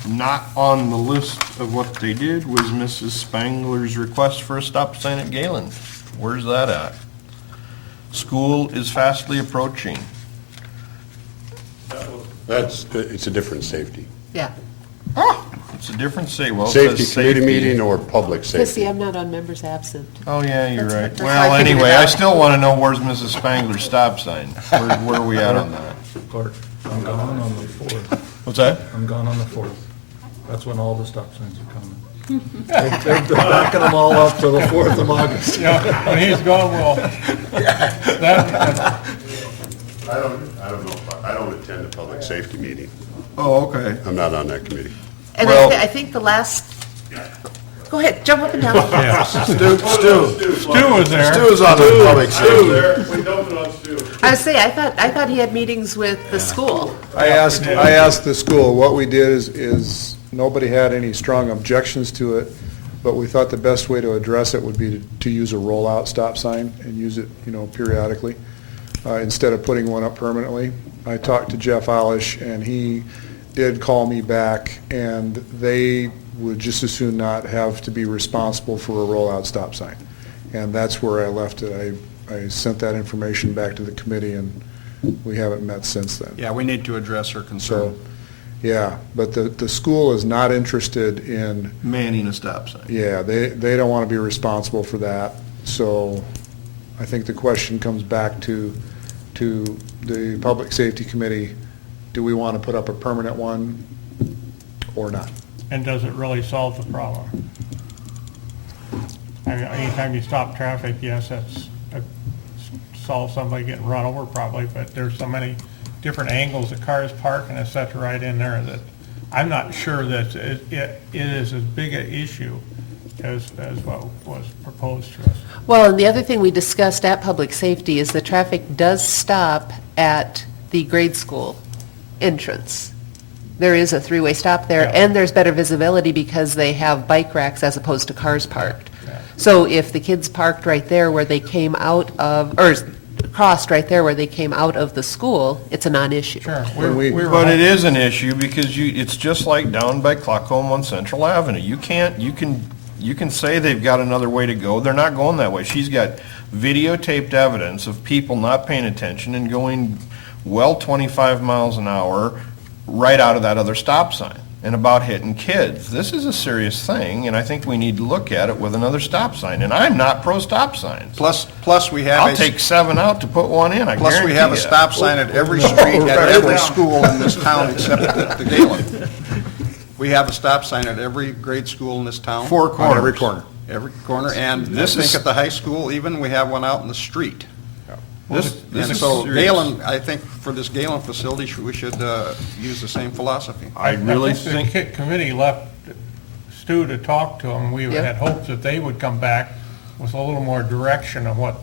not on the list of what they did was Mrs. Spangler's request for a stop sign at Galen. Where's that at? School is fastly approaching. It's a different safety. Yeah. It's a different well, it says Safety committee meeting or public Because see, safety? I'm not on members absent. Oh, yeah, you're right. That's how I Well, figured it anyway, I out. still want to know where's Mrs. Spangler's stop sign? Where are we at on that? Clark, I'm gone on the 4th. What's that? I'm gone on the 4th. That's when all the stop signs are coming. They're backing them all up to the 4th of August. Yeah, when he's gone, well, that, I don't know, I don't attend the public safety meeting. Oh, okay. I'm not on that committee. And Well- I think the last, go ahead, jump up and down. Stu Stu was there. Stu's on the public safety. There, we dumped it on Stu. I was saying, I thought he had meetings with the school. I asked the school, what we did is nobody had any strong objections to it, but we thought the best way to address it would be to use a rollout stop sign and use it, periodically, instead of putting one up permanently. I talked to Jeff Alish, and he did call me back, and they would just as soon not have to be responsible for a rollout stop sign. And that's where I left it. I sent that information back to the committee, and we haven't met since then. Yeah, we need to address her So, concern. yeah, but the school is not interested in, Manning a stop sign. yeah, they don't want to be responsible for that. So I think the question comes back to the Public Safety Committee, do we want to put up a permanent one or not? and does it really solve the problem? I mean, anytime you stop traffic, yes, that's, solve somebody getting run over probably, but there's so many different angles that cars park and it's set right in there that I'm not sure that it is as big an issue as what was proposed to us. Well, and the other thing we discussed at Public Safety is the traffic does stop at the grade school entrance. There is a three-way stop there, Yeah. and there's better visibility because they have bike racks as opposed to cars parked. Yeah. So if the kids parked right there where they came out of, or crossed right there where they came out of the school, it's a non-issue. Sure. But it is an issue because it's just like down by Clockholm on Central Avenue. You can say they've got another way to go. They're not going that way. She's got videotaped evidence of people not paying attention and going well 25 miles an hour right out of that other stop sign and about hitting kids. This is a serious thing, and I think we need to look at it with another stop sign. And I'm not pro stop signs. Plus we have I'll take 7 out to put one in, I Plus, we have a guarantee ya. stop sign at every street, at every school in this town except the Galen. We have a stop sign at every grade school in this town. 4 corners. Every corner. Every corner, and I This think is- at the high school even, we have one out in the street. This And is so serious. Galen, I think for this Galen facility, we should use the same philosophy. I really The think, committee left Stu to talk to them. We Yep. had hoped that they would come back with a little more direction of what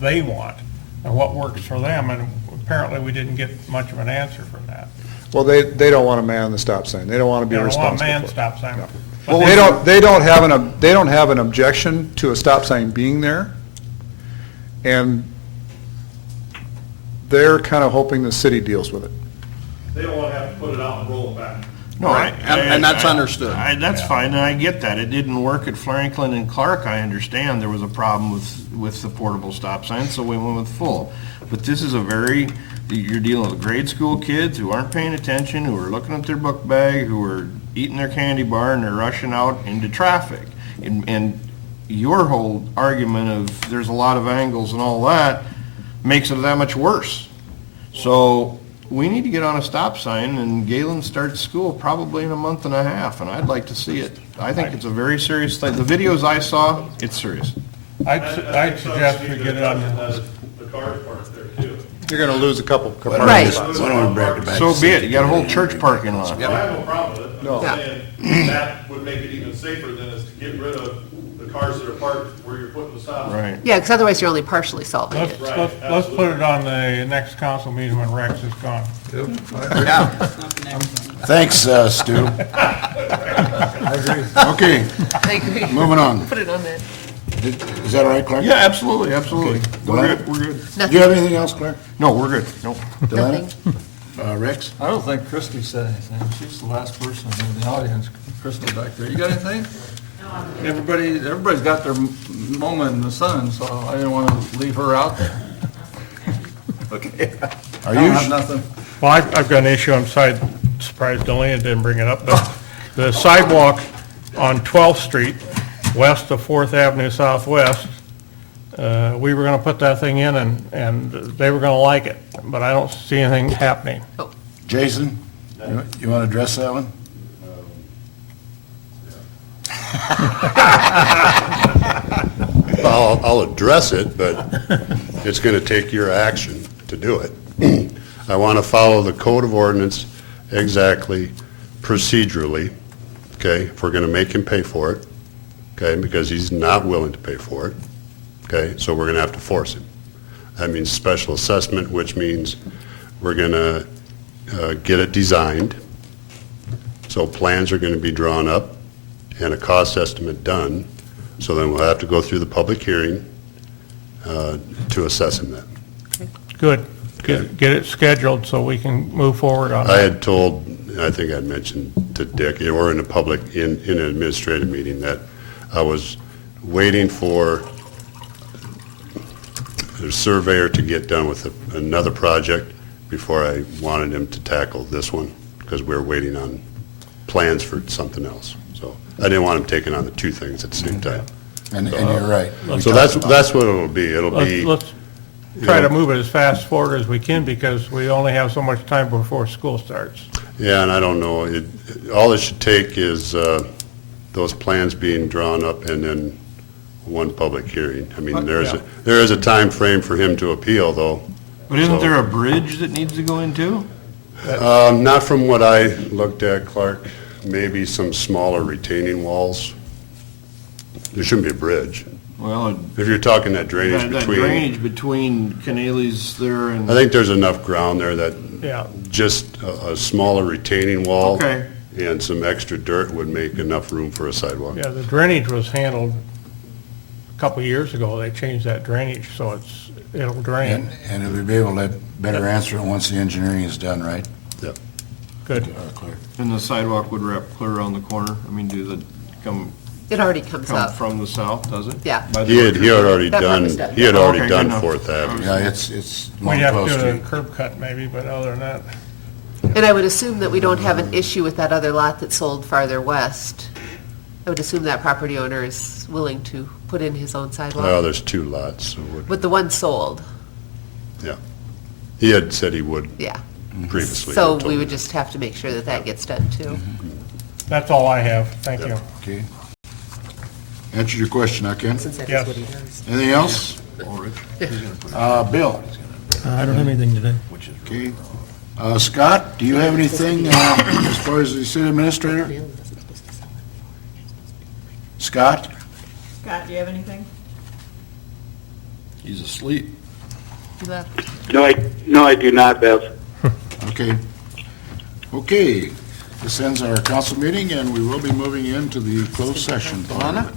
they want and what works for them. And apparently we didn't get much of an answer from that. Well, they don't want to man the stop sign. They don't want to be They don't want responsible a man for it. stop sign. No. But They don't have an objection to a stop sign being there, and they're kind of hoping the city deals with it. They don't want to have to put it out and roll it back. No, Right, and that's understood. That's fine, and I get that. It didn't work at Franklin and Clark, I understand. There was a problem with the portable stop signs, so we went with full. But this is you're dealing with grade school kids who aren't paying attention, who are looking at their book bag, who are eating their candy bar, and they're rushing out into traffic. And your whole argument of there's a lot of angles and all that makes it that much worse. So we need to get on a stop sign, and Galen starts school probably in a month and a half, and I'd like to see it. I think it's a very serious thing. The videos I saw, it's serious. I'd suggest we get it on the, The cars parked there too. You're going to lose a couple. Right. Why don't we break it back? So be it. You got a whole church parking lot. I have no problem with it. No. I'm saying that would make it even safer than is to get rid of the cars that are parked where you're putting the stop. Right. Yeah, because otherwise you're only partially solving it. let's put it on the next council meeting when Rex is gone. Yeah. Thanks, Stu. I agree. Okay, I agree. moving on. Put it on there. Is that all right, Clark? Yeah, absolutely, absolutely. We're Glenn? good, we're good. Do you have anything else, Clark? No, we're good. Nope. Deanna? Rex? I don't think Christie said anything. She's the last person in the audience. Christie back there. You got anything? Everybody's got their moment in the sun, so I didn't want to leave her out there. Okay. Are I don't you- have nothing. Well, I've got an issue, I'm surprised Delaney didn't bring it up, but the sidewalk on 12th Street, west of 4th Avenue Southwest, we were gonna put that thing in and they were gonna like it, but I don't see anything happening. Jason, you want to address that one? I'll address it, but it's going to take your action to do it. I want to follow the code of ordinance exactly procedurally, okay? If we're going to make him pay for it, okay, because he's not willing to pay for it, okay? So we're going to have to force him. That means special assessment, which means we're going to get it designed. So plans are going to be drawn up and a cost estimate done. So then we'll have to go through the public hearing to assess him that. Good. Okay. Get it scheduled so we can move forward on I it. had told, I think I'd mentioned to Dick, or in a public, in an administrative meeting, that I was waiting for the surveyor to get done with another project before I wanted him to tackle this one, because we were waiting on plans for something else. So I didn't want him taking on the two things at the same time. And you're right. We So talked about that's what it'll be. It'll be, Let's try to move it as fast forward as we can because we only have so much time before school starts. yeah, and I don't know, all it should take is those plans being drawn up and then one public hearing. I mean, there is a time frame for him to appeal, though. But isn't So- there a bridge that needs to go in too? Not from what I looked at, Clark. Maybe some smaller retaining walls. There shouldn't be a bridge. Well, If you're talking that drainage that between, drainage between Canales there and. I think there's enough ground there that Yeah. just a smaller retaining wall Okay. and some extra dirt would make enough room for a sidewalk. Yeah, the drainage was handled a couple of years ago. They changed that drainage, so it'll drain. And we'll be able to better answer it once the engineering is done, right? Yep. Good. Clark? And the sidewalk would wrap clear around the corner? I mean, come It already comes up. from the south, does it? Yeah. By the He had orchard? already That part done, was done. he had Oh, already okay, done good enough. Fourth Avenue. Yeah, it's We'd have to 12th do a Street. curb cut maybe, but other than that, And I would assume that we don't have an issue with that other lot that sold farther west. I would assume that property owner is willing to put in his own Well, sidewalk. there's two lots, so But the one sold, yeah. He had said he would yeah. previously. So He told we me would that. just have to make sure that that gets done too. that's all I have. Thank you. Okay. Answered your question, huh, Ken? Since that Yes. is what he does. Anything else? Bill? I don't have anything today. Okay. Scott, do you have anything as far as the city administrator? Scott? Scott, do you have anything? He's asleep. No, I do not, Bev. Okay. Okay, this ends our council meeting, and we will be moving into the closed session part of it.